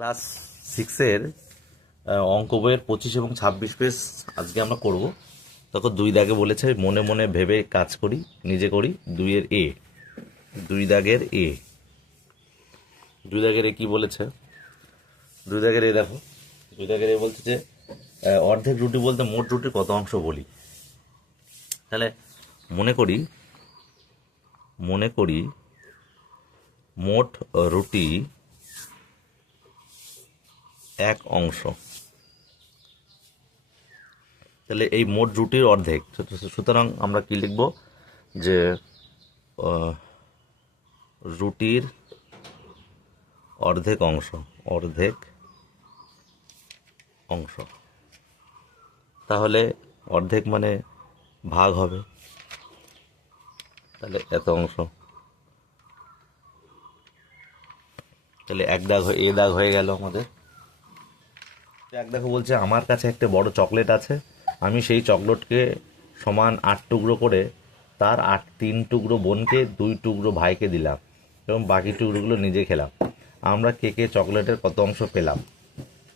Class সিক্সের অঙ্ক বইয়ের 25 এবং 26 পেজ আজকে আমরা করব। তখন দুই দাগে বলেছে মনে মনে ভেবে কাজ করি নিজে করি। দুইয়ের এ, দুই দাগের এ, দুই দাগের এ কি বলেছে? দুই দাগের এ দেখো, দুই দাগের এ বলছে যে অর্ধেক রুটি বলতে মোট রুটির কত অংশ বলি। তাহলে মনে করি মোট রুটি এক অংশ। তাহলে এই মোট রুটির অর্ধেক, সুতরাং আমরা কি লিখব যে রুটির অর্ধেক অংশ, অর্ধেক অংশ। তাহলে অর্ধেক মানে ভাগ হবে, তাহলে এত অংশ। তাহলে এক দাগ এ দাগ হয়ে গেল আমাদের। এক দেখো বলছে আমার কাছে একটা বড় চকলেট আছে, আমি সেই চকলেটকে সমান 8 টুকরো করে তার 3 টুকরো বোনকে 2 টুকরো ভাইকে দিলাম এবং বাকি টুকরোগুলো নিজে খেলাম। আমরা কে কে চকলেটের কত অংশ পেলাম?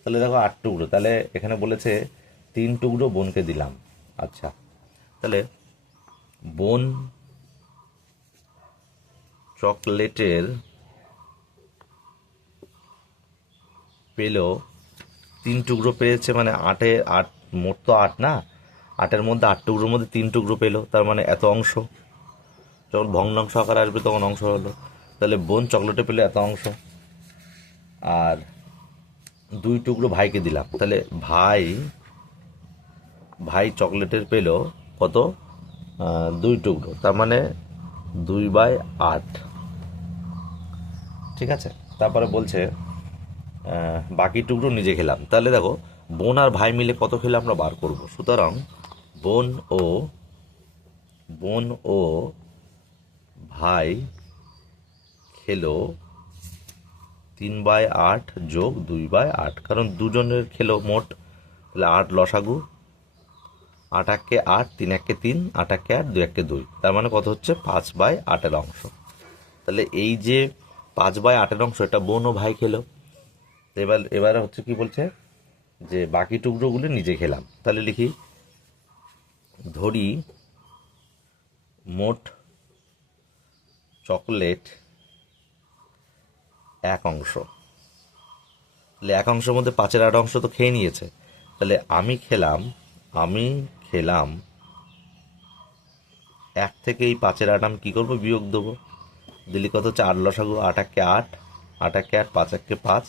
তাহলে দেখো 8 টুকরো, তাহলে এখানে বলেছে 3 টুকরো বোনকে দিলাম। আচ্ছা, তাহলে বোন চকলেটের পেল 3 টুকরো পেয়েছে, মানে 8 মোট তো 8 না, 8-এর মধ্যে 8 টুকরোর মধ্যে 3 টুকরো পেলো, তার মানে এত অংশ। যখন ভগ্নাংশ আকার আসবে তখন অংশ হলো। তাহলে বোন চকলেটে পেলে এত অংশ, আর 2 টুকরো ভাইকে দিলাম, তাহলে ভাই চকলেটের পেল কত? 2 টুকরো, তার মানে 2/8। ঠিক আছে, তারপরে বলছে বাকি টুকরো নিজে খেলাম। তাহলে দেখো বোন আর ভাই মিলে কত খেলে আমরা বার করব। সুতরাং বোন ও ভাই খেলো 3/8 যোগ 2/8, কারণ দুজনের খেলো মোট। তাহলে 8 লসাগু, 8 একে 8, 3 একে 3, 8 একে 8, 2 একে 2, তার মানে কত হচ্ছে? 5/8 অংশ। তাহলে এই যে 5/8 অংশ, এটা বোন ও ভাই খেলো। এবার হচ্ছে কি বলছে যে বাকি টুকরোগুলো নিজে খেলাম। তাহলে লিখি, ধরি মোট চকলেট এক অংশ। তাহলে এক অংশের মধ্যে 5/8 অংশ তো খেয়ে নিয়েছে। তাহলে আমি খেলাম 1 থেকে এই 5/8 আমি কী করবো? বিয়োগ দেবো। দিলি কত হচ্ছে? 8 লসাগু, 8 একে 8, 8 একে 8, 5 একে 5,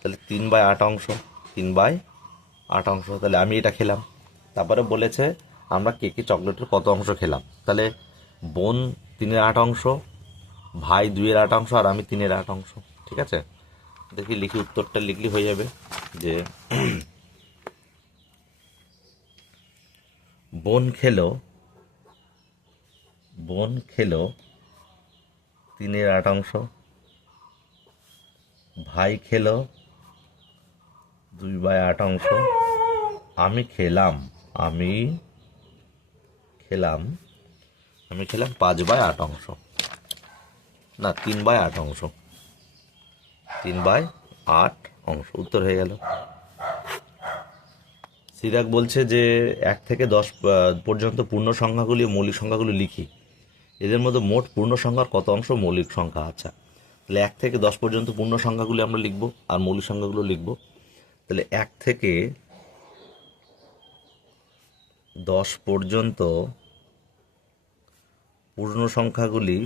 তাহলে 3/8 অংশ, 3/8 অংশ। তাহলে আমি এটা খেলাম। তারপরে বলেছে আমরা কে কে চকলেটের কত অংশ খেলাম। তাহলে বোন 3/8 অংশ, ভাই 2/8 অংশ, আর আমি 3/8 অংশ। ঠিক আছে, দেখি লিখি, উত্তরটা লিখলি হয়ে যাবে যে বোন খেলো 3/8 অংশ, ভাই খেলো 2/8 অংশ, আমি খেলাম 5/8 অংশ, না 3/8 অংশ, 3/8 অংশ। উত্তর হয়ে গেল। সিরাক বলছে যে 1 থেকে 10 পর্যন্ত পূর্ণ সংখ্যাগুলি ও মৌলিক সংখ্যাগুলি লিখি, এদের মধ্যে মোট পূর্ণ সংখ্যার কত অংশ মৌলিক সংখ্যা? আচ্ছা, তাহলে 1 থেকে 10 পর্যন্ত পূর্ণ সংখ্যাগুলি আমরা লিখব আর মৌলিক সংখ্যাগুলো লিখব। তাহলে 1 থেকে 10 পর্যন্ত পূর্ণ সংখ্যাগুলি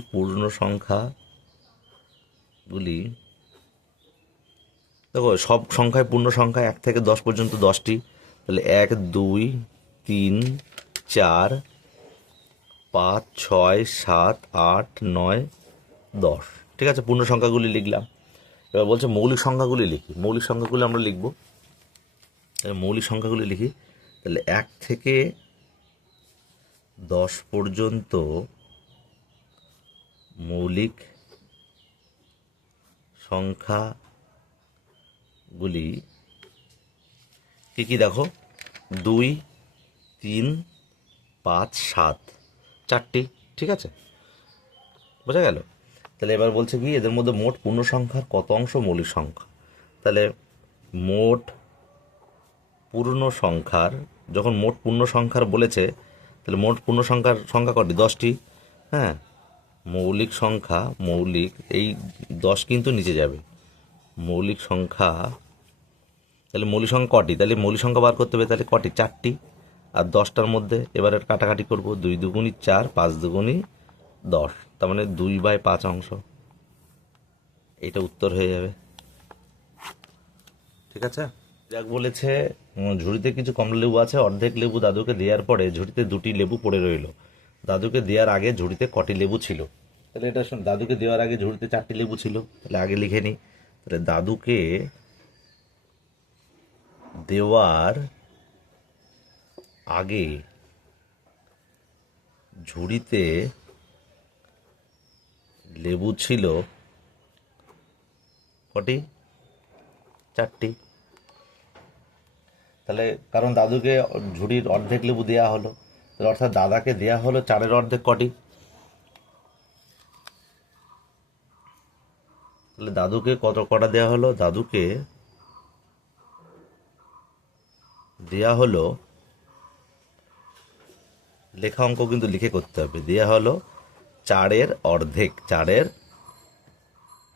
দেখো, সব সংখ্যায় পূর্ণ সংখ্যা 1 থেকে 10 পর্যন্ত 10টি। তাহলে 1, 2, 3, 4, 5, 6, 7, 8, 9, 10। ঠিক আছে, পূর্ণ সংখ্যাগুলি লিখলাম। এবার বলছে মৌলিক সংখ্যাগুলি লিখি। মৌলিক সংখ্যাগুলি আমরা লিখব। মৌলিক সংখ্যাগুলি লিখি। তাহলে 1 থেকে 10 পর্যন্ত মৌলিক সংখ্যাগুলি কি দেখো, 2, 3, 5, 7, 4টি। ঠিক আছে, বোঝা গেল? তাহলে এবার বলছে কি এদের মধ্যে মোট পূর্ণ সংখ্যার কত অংশ মৌলিক সংখ্যা। তাহলে মোট পূর্ণ সংখ্যার, যখন মোট পূর্ণ সংখ্যার বলেছে তাহলে মোট পূর্ণ সংখ্যা কটি? 10টি। হ্যাঁ, মৌলিক সংখ্যা, মৌলিক এই 10 কিন্তু নিচে যাবে। মৌলিক সংখ্যা, তাহলে মৌলিক সংখ্যা কটি? তাহলে মৌলিক সংখ্যা বার করতে হবে, তাহলে কটি? 4টি। আর 10টার মধ্যে এবারে কাটাকাটি করব, 2 দুগুণি 4, 5 দুগুণি 10, তার মানে 2/5 অংশ। এটা উত্তর হয়ে যাবে। ঠিক আছে। যাক বলেছে ঝুড়িতে কিছু কমলা লেবু আছে, অর্ধেক লেবু দাদুকে দেওয়ার পরে ঝুড়িতে 2টি লেবু পড়ে রইল। দাদুকে দেওয়ার আগে ঝুড়িতে কটি লেবু ছিল? তাহলে এটা শোন, দাদুকে দেওয়ার আগে ঝুড়িতে 4টি লেবু ছিল, তাহলে আগে লিখে নিই। তাহলে দাদুকে দেওয়ার আগে ঝুড়িতে লেবু ছিল কটি? 4টি। তাহলে কারণ দাদুকে ঝুড়ির অর্ধেক লেবু দেওয়া হলো, তাহলে অর্থাৎ দাদাকে দেওয়া হলো 4-এর অর্ধেক কটি? তাহলে দাদুকে কটা দেওয়া হলো? দাদুকে দেওয়া হলো, লেখা অঙ্ক কিন্তু লিখে করতে হবে, দেওয়া হলো 4-এর অর্ধেক। 4-এর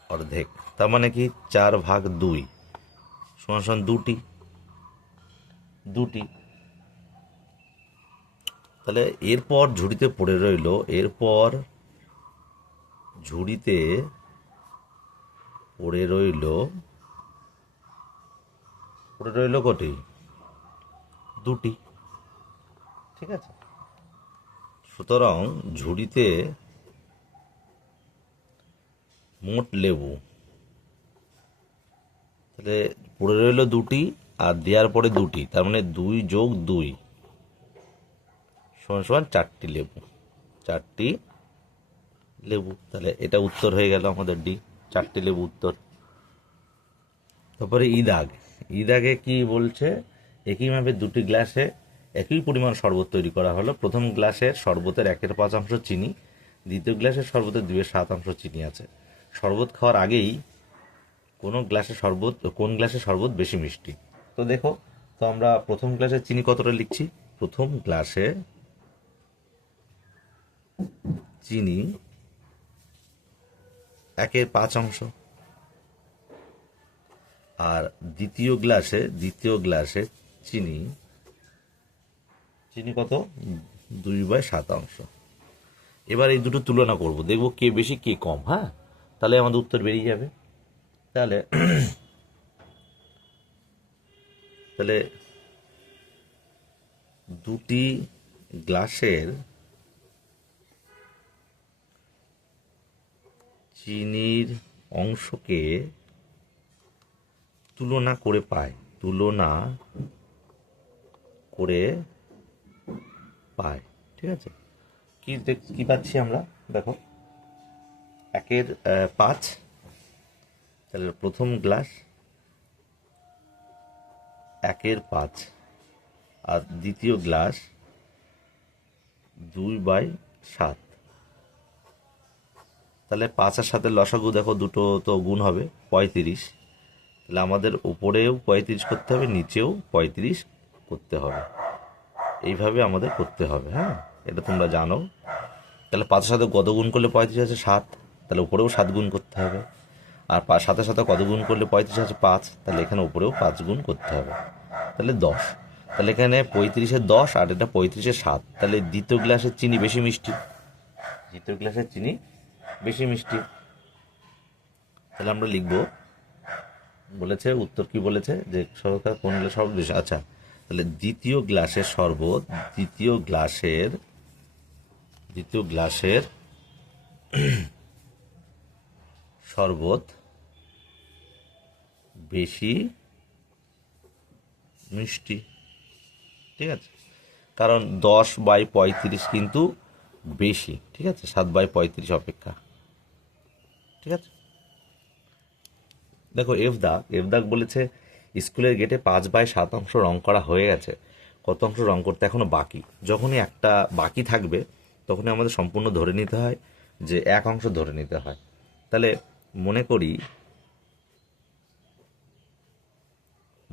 অর্ধেক তার মানে কি 4/2 সমান 2টি। তাহলে এরপর ঝুড়িতে পড়ে রইল, এরপর ঝুড়িতে পড়ে রইল কটি? 2টি। ঠিক আছে। সুতরাং ঝুড়িতে মোট লেবু, তাহলে পড়ে রইল 2টি আর দেওয়ার পরে 2টি, তার মানে 2 + 2 সমান 4টি লেবু। 4টি লেবু, তাহলে এটা উত্তর হয়ে গেল আমাদের ডি, 4টি লেবু উত্তর। তারপরে ইদাগে কি বলছে? একইভাবে 2টি গ্লাসে একই পরিমাণ শরবত তৈরি করা হলো। প্রথম গ্লাসের শরবতের 1/5 অংশ চিনি, দ্বিতীয় গ্লাসের শরবতের 2/7 অংশ চিনি আছে। শরবত খাওয়ার আগেই কোন গ্লাসে শরবত বেশি মিষ্টি? তো দেখো, তো আমরা প্রথম গ্লাসে চিনি কতটা লিখছি? প্রথম গ্লাসে চিনি 1/5 অংশ, আর দ্বিতীয় গ্লাসে চিনি কত? 2/7 অংশ। এবার এই দুটো তুলনা করব, দেখব কে বেশি কে কম। হ্যাঁ, তাহলে আমাদের উত্তর বেরিয়ে যাবে। তাহলে তাহলে 2টি গ্লাসের চিনির অংশকে তুলনা করে পায়। ঠিক আছে। কি পাচ্ছি আমরা? দেখো, 1/5, তাহলে প্রথম গ্লাস 1/5 আর দ্বিতীয় গ্লাস 2/7। তাহলে 5-এর সাথে লসাগু দেখো, দুটো তো গুণ হবে 35। তাহলে আমাদের উপরেও 35 করতে হবে, নিচেও 35 করতে হবে। এইভাবে আমাদের করতে হবে। হ্যাঁ, এটা তোমরা জানো। তাহলে 5-এর সাথে কত গুণ করলে 35 আছে? 7। তাহলে উপরেও 7 গুণ করতে হবে। আর 7-এর সাথে কত গুণ করলে 35 আছে? 5। তাহলে এখানে উপরেও 5 গুণ করতে হবে, তাহলে 10। তাহলে এখানে 35-এর 10 আর এটা 35-এর 7। তাহলে দ্বিতীয় গ্লাসের চিনি বেশি মিষ্টি। তাহলে আমরা লিখব, বলেছে উত্তর কি বলেছে, যে সরকার কোন গ্লাস শরবত বেশি। আচ্ছা, তাহলে দ্বিতীয় গ্লাসের শরবত বেশি মিষ্টি। ঠিক আছে, কারণ 10/35 কিন্তু বেশি। ঠিক আছে, 7/35 অপেক্ষা। ঠিক আছে। দেখো, এফ দাগ বলেছে স্কুলের গেটে 5/7 অংশ রং করা হয়ে গেছে, কত অংশ রং করতে এখনো বাকি? যখনই একটা বাকি থাকবে তখনই আমাদের সম্পূর্ণ ধরে নিতে হয় যে 1 অংশ ধরে নিতে হয়। তাহলে মনে করি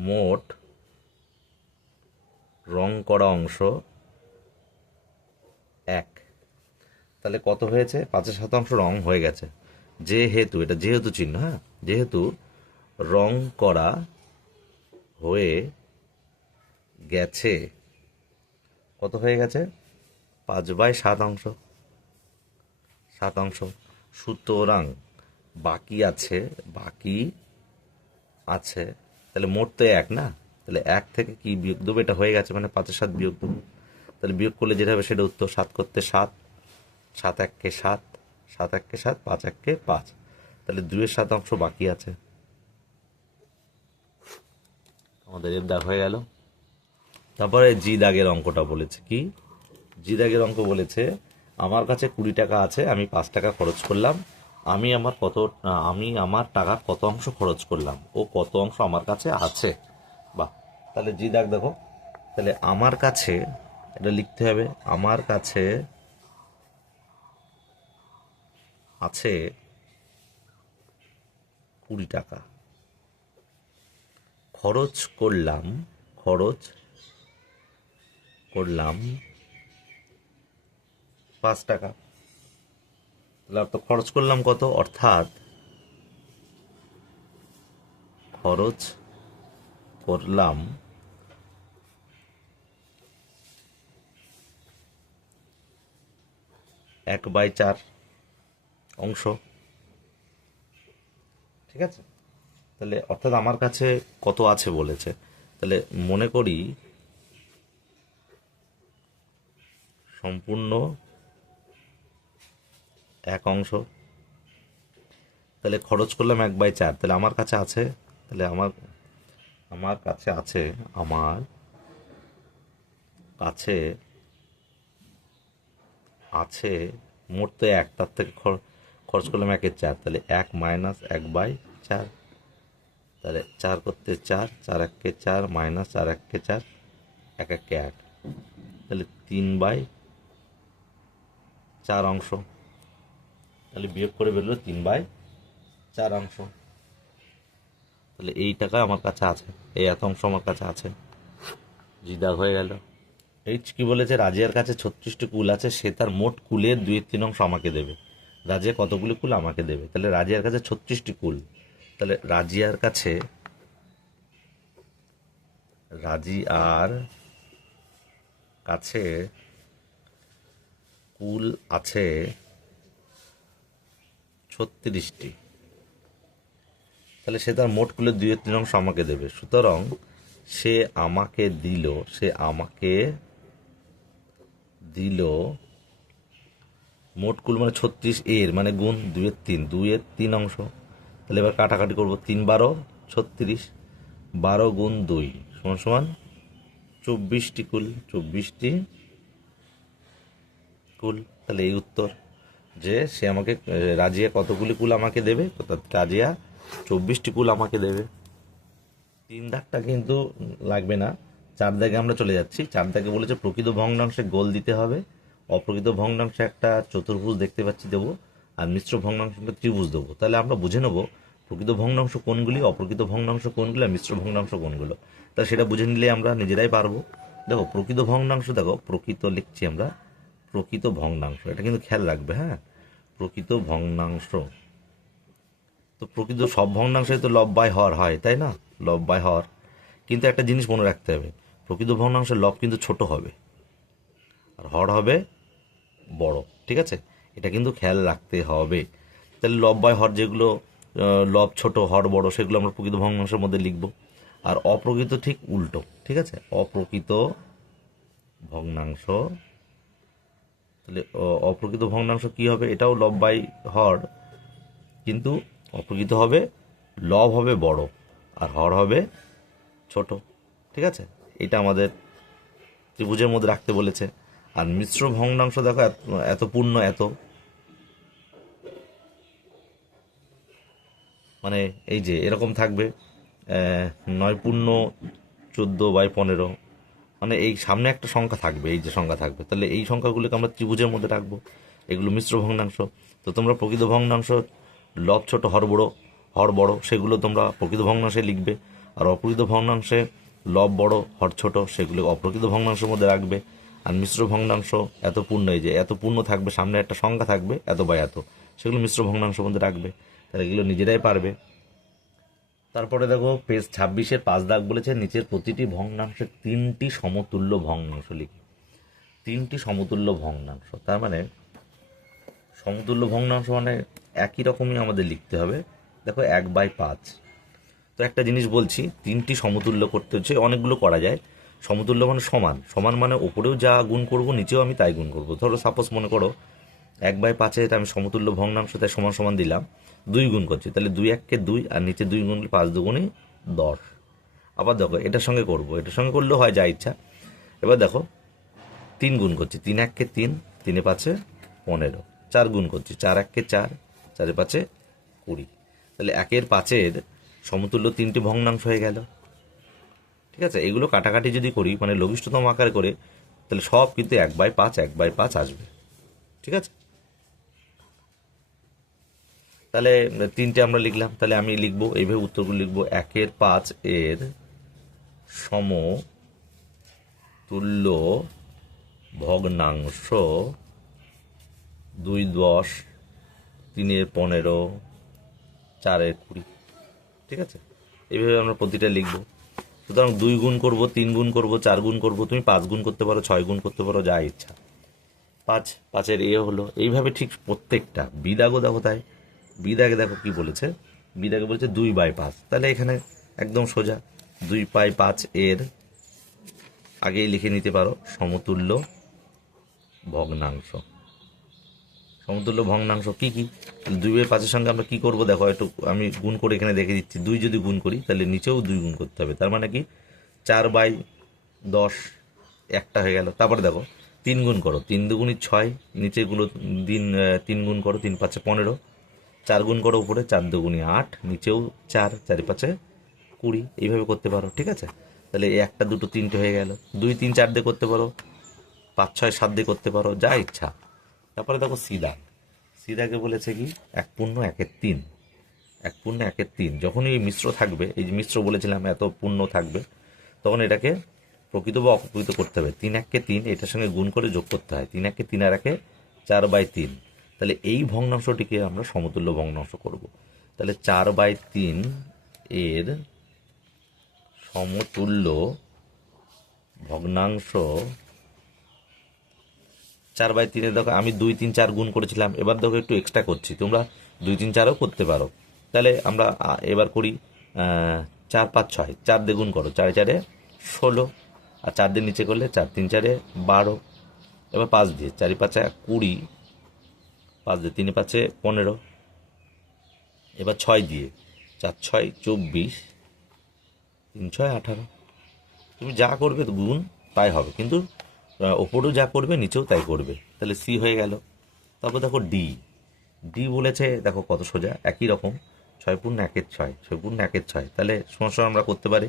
মোট রং করা অংশ 1। তাহলে কত হয়েছে? 5% রং হয়ে গেছে। যেহেতু, এটা যেহেতু চিহ্ন, হ্যাঁ, যেহেতু রং করা হয়ে গেছে, কত হয়ে গেছে? 5/7 7। সুতরাং বাকি আছে, তাহলে মোট তো 1 না, তাহলে 1 থেকে কি বিয়োগ দেবো? এটা হয়ে গেছে মানে 5/7 বিয়োগ দেবো। তাহলে বিয়োগ করলে যেটা হবে সেটা উত্তর। 7 করতে 7, 7 1 7, 7 1 7, 5 1 5। তাহলে 2/7 বাকি আছে। আমাদের এর দাগ হয়ে গেল। তারপরে জি দাগের অঙ্কটা বলেছে কি? জি দাগের অঙ্ক বলেছে আমার কাছে 20 টাকা আছে, আমি 5 টাকা খরচ করলাম। আমি আমার টাকার কত অংশ খরচ করলাম ও কত অংশ আমার কাছে আছে। বাহ! তাহলে জি দাগ দেখো, তাহলে আমার কাছে, এটা লিখতে হবে, আমার কাছে আছে 20 টাকা, খরচ করলাম 5 টাকা। তাহলে তো খরচ করলাম কত? অর্থাৎ খরচ করলাম 1/4 অংশ, ঠিক আছে? তাহলে অর্থাৎ আমার কাছে কত আছে বলেছে, তাহলে মনে করি সম্পূর্ণ 1 অংশ। তাহলে খরচ করলাম 1/4, তাহলে আমার কাছে আছে, তাহলে আমার কাছে আছে মোট তো 1, তার থেকে খরচ করলাম 1/4, তাহলে 1 - 1/4। তাহলে 4 করতে 4, 4 1 4 মাইনাস 4 1 4, 1 1 1, তাহলে 3/4 অংশ। তাহলে বিয়োগ করে বেরোলো 3/4 অংশ। তাহলে এই টাকা আমার কাছে আছে, এই এত অংশ আমার কাছে আছে। জি দাগ হয়ে গেল। এইচ কি বলেছে? রাজিয়ার কাছে 36টি কুল আছে, সে তার মোট কুলের 2/3 অংশ আমাকে দেবে। রাজিয়া কতগুলি কুল আমাকে দেবে? তাহলে রাজিয়ার কাছে 36টি কুল, তাহলে রাজিয়ার কাছে কুল আছে 36টি, তাহলে সে তার মোট কুলের 2/3 অংশ আমাকে দেবে। সুতরাং সে আমাকে দিল মোট কুল মানে 36 এর মানে গুণ 2/3 অংশ। তাহলে এবার কাটাকাটি করবো, 3 12 36, 12 গুণ 2 সমান সমান 24টি কুল, 24টি কুল। তাহলে এই উত্তর, যে সে আমাকে, রাজিয়া কতগুলি কুল আমাকে দেবে, অর্থাৎ রাজিয়া 24টি কুল আমাকে দেবে। 3 দাগটা কিন্তু লাগবে না, 4 দাগে আমরা চলে যাচ্ছি। 4 দাগে বলেছে প্রকৃত ভগ্নাংশে গোল দিতে হবে, অপ্রকৃত ভগ্নাংশে একটা চতুর্ভুজ দেখতে পাচ্ছি দেবো, আর মিশ্র ভগ্নাংশে একটা ত্রিভুজ দেবো। তাহলে আমরা বুঝে নেবো প্রকৃত ভগ্নাংশ কোনগুলি, অপ্রকৃত ভগ্নাংশ কোনগুলি, আর মিশ্র ভগ্নাংশ কোনগুলো। তা সেটা বুঝে নিলে আমরা নিজেরাই পারবো। দেখো প্রকৃত ভগ্নাংশ, দেখো প্রকৃত লিখছি আমরা, প্রকৃত ভগ্নাংশ, এটা কিন্তু খেয়াল রাখবে, হ্যাঁ, প্রকৃত ভগ্নাংশ। তো প্রকৃত সব ভগ্নাংশই তো লব বাই হর হয়, তাই না? লব বাই হর। কিন্তু একটা জিনিস মনে রাখতে হবে, প্রকৃত ভগ্নাংশের লব কিন্তু ছোট হবে আর হর হবে বড়, ঠিক আছে? এটা কিন্তু খেয়াল রাখতে হবে। তাহলে লব বাই হর যেগুলো, লব ছোট হর বড়, সেগুলো আমরা প্রকৃত ভগ্নাংশের মধ্যে লিখব। আর অপ্রকৃত ঠিক উল্টো, ঠিক আছে? অপ্রকৃত ভগ্নাংশ, তাহলে অপ্রকৃত ভগ্নাংশ কি হবে? এটাও লব বাই হর, কিন্তু অপ্রকৃত হবে, লব হবে বড় আর হর হবে ছোট, ঠিক আছে? এটা আমাদের ত্রিভুজের মধ্যে রাখতে বলেছে। আর মিশ্র ভগ্নাংশ দেখো, এত পূর্ণ এত, মানে এই যে এরকম থাকবে, 9 পূর্ণ 14/15, মানে এই সামনে একটা সংখ্যা থাকবে, এই যে সংখ্যা থাকবে, তাহলে এই সংখ্যাগুলোকে আমরা ত্রিভুজের মধ্যে রাখবো, এগুলো মিশ্র ভগ্নাংশ। তো তোমরা প্রকৃত ভগ্নাংশ লব ছোট হর বড় সেগুলো তোমরা প্রকৃত ভগ্নাংশে লিখবে। আর অপ্রকৃত ভগ্নাংশে লব বড় হর ছোট, সেগুলো অপ্রকৃত ভগ্নাংশের মধ্যে রাখবে। আর মিশ্র ভগ্নাংশ এত পূর্ণ, এই যে এত পূর্ণ থাকবে, সামনে একটা সংখ্যা থাকবে এত বা এত, সেগুলো মিশ্র ভগ্নাংশের মধ্যে রাখবে। তাহলে এগুলো নিজেরাই পারবে। তারপরে দেখো পেজ 26-এর 5 দাগ বলেছে নিচের প্রতিটি ভগ্নাংশে 3টি সমতুল্য ভগ্নাংশ লিখি। 3টি সমতুল্য ভগ্নাংশ, তার মানে সমতুল্য ভগ্নাংশ মানে একই রকমই আমাদের লিখতে হবে। দেখো 1/5। তো একটা জিনিস বলছি, 3টি সমতুল্য করতে হচ্ছে, অনেকগুলো করা যায়। সমতুল্য মানে সমান, সমান মানে ওপরেও যা গুণ করব নিচেও আমি তাই গুণ করব। ধরো সাপোজ মনে করো 1/5 আমি সমতুল্য ভগ্নাংশ তাই সমান সমান দিলাম, 2 গুণ করছি, তাহলে 2 1 কে 2 আর নিচে 2 গুণ 5 2 10। আবার দেখো এটার সঙ্গে করব, এটার সঙ্গে করলেও হয় যা ইচ্ছা। এবার দেখো 3 গুণ করছি, 3 1 কে 3, 3 5 15। 4 গুণ করছি, 4 1 কে 4, 4 5 20। তাহলে 1/5 সমতুল্য 3টি ভগ্নাংশ হয়ে গেল। ঠিক আছে, এগুলো কাটাকাটি যদি করি মানে লঘিষ্ঠতম আকারে করে, তাহলে সব কিন্তু 1/5 1/5 আসবে। ঠিক আছে, তাহলে 3টে আমরা লিখলাম। তাহলে আমি লিখবো এইভাবে, উত্তরগুলো লিখবো 1/5 এর সমতুল্য ভগ্নাংশ 2 10, 3 15, 4 20। ঠিক আছে, এইভাবে আমরা প্রতিটা লিখবো। সুতরাং 2 গুণ করবো, 3 গুণ করবো, 4 গুণ করবো, তুমি 5 গুণ করতে পারো, 6 গুণ করতে পারো, যা ইচ্ছা। 5 হলো। এইভাবে ঠিক প্রত্যেকটা। বিদাগও দেখো তাই, বিদাগে দেখো কি বলেছে, বিদাগে বলেছে 2/5। তাহলে এখানে একদম সোজা 2/5 এর আগেই লিখে নিতে পারো সমতুল্য ভগ্নাংশ। সমতুল্য ভগ্নাংশ কি কি? 2/5-এর সঙ্গে আমরা কি করব দেখো, একটু আমি গুণ করে এখানে দেখে দিচ্ছি। 2 যদি গুণ করি তাহলে নিচেও 2 গুণ করতে হবে, তার মানে কি 4/10 একটা হয়ে গেল। তারপরে দেখো 3 গুণ করো, 3 2 6, নিচেগুলো 3 গুণ করো, 3 5 15, 4 গুণ করো উপরে, 4 2 8, নিচেও 4, 4 5 20। এইভাবে করতে পারো। ঠিক আছে, তাহলে এই 1 2 3টে হয়ে গেল। 2 3 4 দিয়ে করতে পারো, 5 6 7 দিয়ে করতে পারো, যা ইচ্ছা। তারপরে দেখো সিদা, সিদাকে বলেছে কি 1/3। 1/3 যখনই এই মিশ্র থাকবে, এই যে মিশ্র বলেছিলাম এত পূর্ণ থাকবে, তখন এটাকে প্রকৃত বা অপ্রকৃত করতে হবে। 3 1 কে 3 এটার সঙ্গে গুণ করে যোগ করতে হয়। 3 1 কে 3 আর 1 4/3। তাহলে এই ভগ্নাংশটিকে আমরা সমতুল্য ভগ্নাংশ করব। তাহলে 4/3 এর সমতুল্য ভগ্নাংশ 4/3 দেখো আমি 2 3 4 গুণ করেছিলাম, এবার দেখো একটু এক্সট্রা করছি, তোমরা 2 3 4ও করতে পারো। তাহলে আমরা এবার করি 4 5 6, 4 দিয়ে গুণ করো, 4 4 16, আর 4 দিয়ে নিচে করলে 4 3 4 12। এবার 5 দিয়ে, 4 5 20, 5 দিয়ে 3 5 15। এবার 6 দিয়ে, 4 6 24, 3 6 18। তুমি যা করবে গুণ তাই হবে, কিন্তু ওপরেও যা করবে নিচেও তাই করবে। তাহলে সি হয়ে গেল। তারপর দেখো ডি, ডি বলেছে দেখো কত সোজা, একই রকম 6 পূর্ণ 1 6, 6 পূর্ণ 1 6। তাহলে সমস্যা আমরা করতে পারি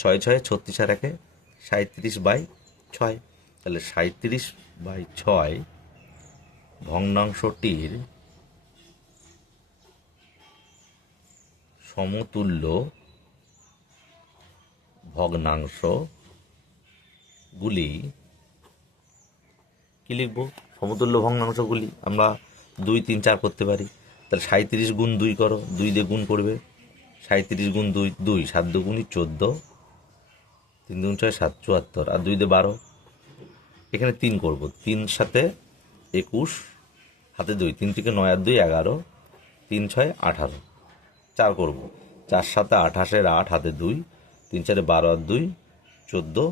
6 6 36 আর 1 37/6। তাহলে 37/6 ভগ্নাংশটির সমতুল্য ভগ্নাংশগুলি কি লিখবো? সমতুল্য ভগ্নাংশগুলি আমরা 2 3 4 করতে পারি। তাহলে 37 গুণ 2 করো, 2 দিয়ে গুণ করবে, 37 গুণ 2 2, 7 2 14, 3 2 6 7 74, আর 2 দিয়ে 12। এখানে 3 করব, 3 7 21, হাতে 2, 3 থেকে 9 আর 2 11, 3 6 18। 4 করব, 4 7 28, 8 হাতে 2, 3 4 12 আর 2 14,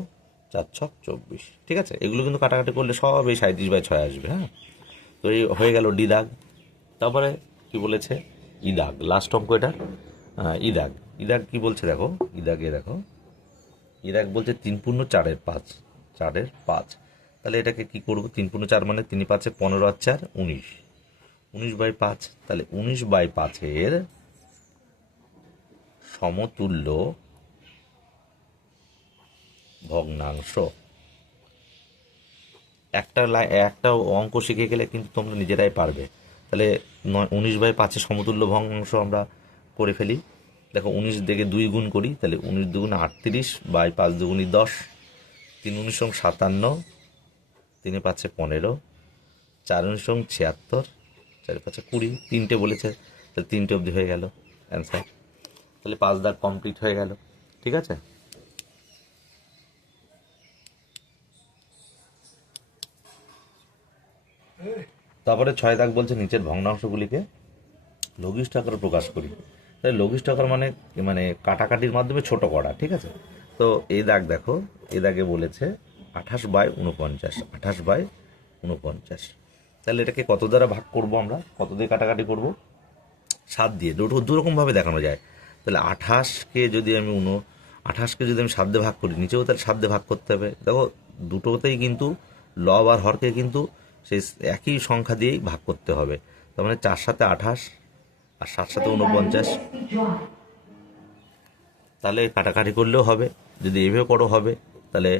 4 6 24। ঠিক আছে, এগুলো কিন্তু কাটাকাটি করলে সব এই 37/6 আসবে। হ্যাঁ, তো এই হয়ে গেল ডি দাগ। তারপরে কি বলেছে ই দাগ, লাস্ট অঙ্ক এটা। ই দাগ, ই দাগ কি বলছে দেখো, ই দাগে দেখো, ই দাগ বলছে 3 পূর্ণ 4 5, 4 5। তাহলে এটাকে কি করব, 3 পূর্ণ 4 মানে 3 5 15 আর 4 19, 19/5। তাহলে 19/5 এর সমতুল্য ভগ্নাংশ। একটা অঙ্ক শিখে গেলে কিন্তু তোমরা নিজেরাই পারবে। তাহলে 19/5 সমতুল্য ভগ্নাংশ আমরা করে ফেলি। দেখো 19 দিকে 2 গুণ করি, তাহলে 19 দুগুণে 38 বাই 5 দুগুণি 10, 3 19 57, 3 5 15, 4 19 76, 4 5 20, 3টে বলেছে, তাহলে 3টে অবধি হয়ে গেল অ্যান্সার। তাহলে 5 দাগ কমপ্লিট হয়ে গেল। ঠিক আছে, তারপরে 6 দাগ বলছে নিচের ভগ্নাংশগুলিকে লঘিষ্ঠ আকারে প্রকাশ করি। তাহলে লঘিষ্ঠ আকার মানে মানে কাটাকাটির মাধ্যমে ছোট করা। ঠিক আছে, তো এই দাগ দেখো, এই দাগে বলেছে 28 বাই 49, 28 বাই 49। তাহলে এটাকে কত দ্বারা ভাগ করব আমরা, কত দিয়ে কাটাকাটি করব? 7 দিয়ে। দুরকমভাবে দেখানো যায়। তাহলে 28কে যদি আমি 7 দিয়ে ভাগ করি, নিচেও তাহলে 7 দিয়ে ভাগ করতে হবে। দেখো দুটোতেই কিন্তু লব আর হরকে কিন্তু সেই একই সংখ্যা দিয়েই ভাগ করতে হবে। তার মানে 4 7 28 আর 7 7 49। তাহলে কাটাকাটি করলেও হবে, যদি এইভাবে করো হবে। তাহলে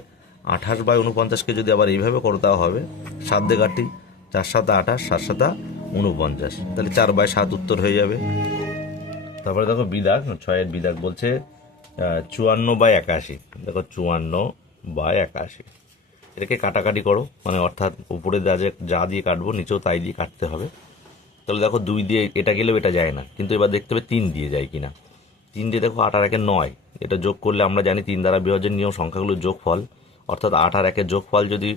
28 বাই 49কে যদি আবার এইভাবে করো তাও হবে। 7 দিয়ে কাটি, 4 7 28, 7 7 49, তাহলে 4 বাই 7 উত্তর হয়ে যাবে। তারপরে দেখো বিদাগ, 6-এর বিদাগ বলছে 54 বাই 81। দেখো 54 বাই 81, এটাকে কাটাকাটি করো, মানে অর্থাৎ উপরে যা দিয়ে কাটবো নিচেও তাই দিয়ে কাটতে হবে। তাহলে দেখো 2 দিয়ে এটা গেলেও এটা যায় না, কিন্তু এবার দেখতে হবে 3 দিয়ে যায় কিনা। 3 দিয়ে দেখো 8 আর 1 9, এটা যোগ করলে আমরা জানি 3 দ্বারা বিভাজন নিয়ম সংখ্যাগুলোর যোগফল, অর্থাৎ 8 আর 1 যোগফল যদি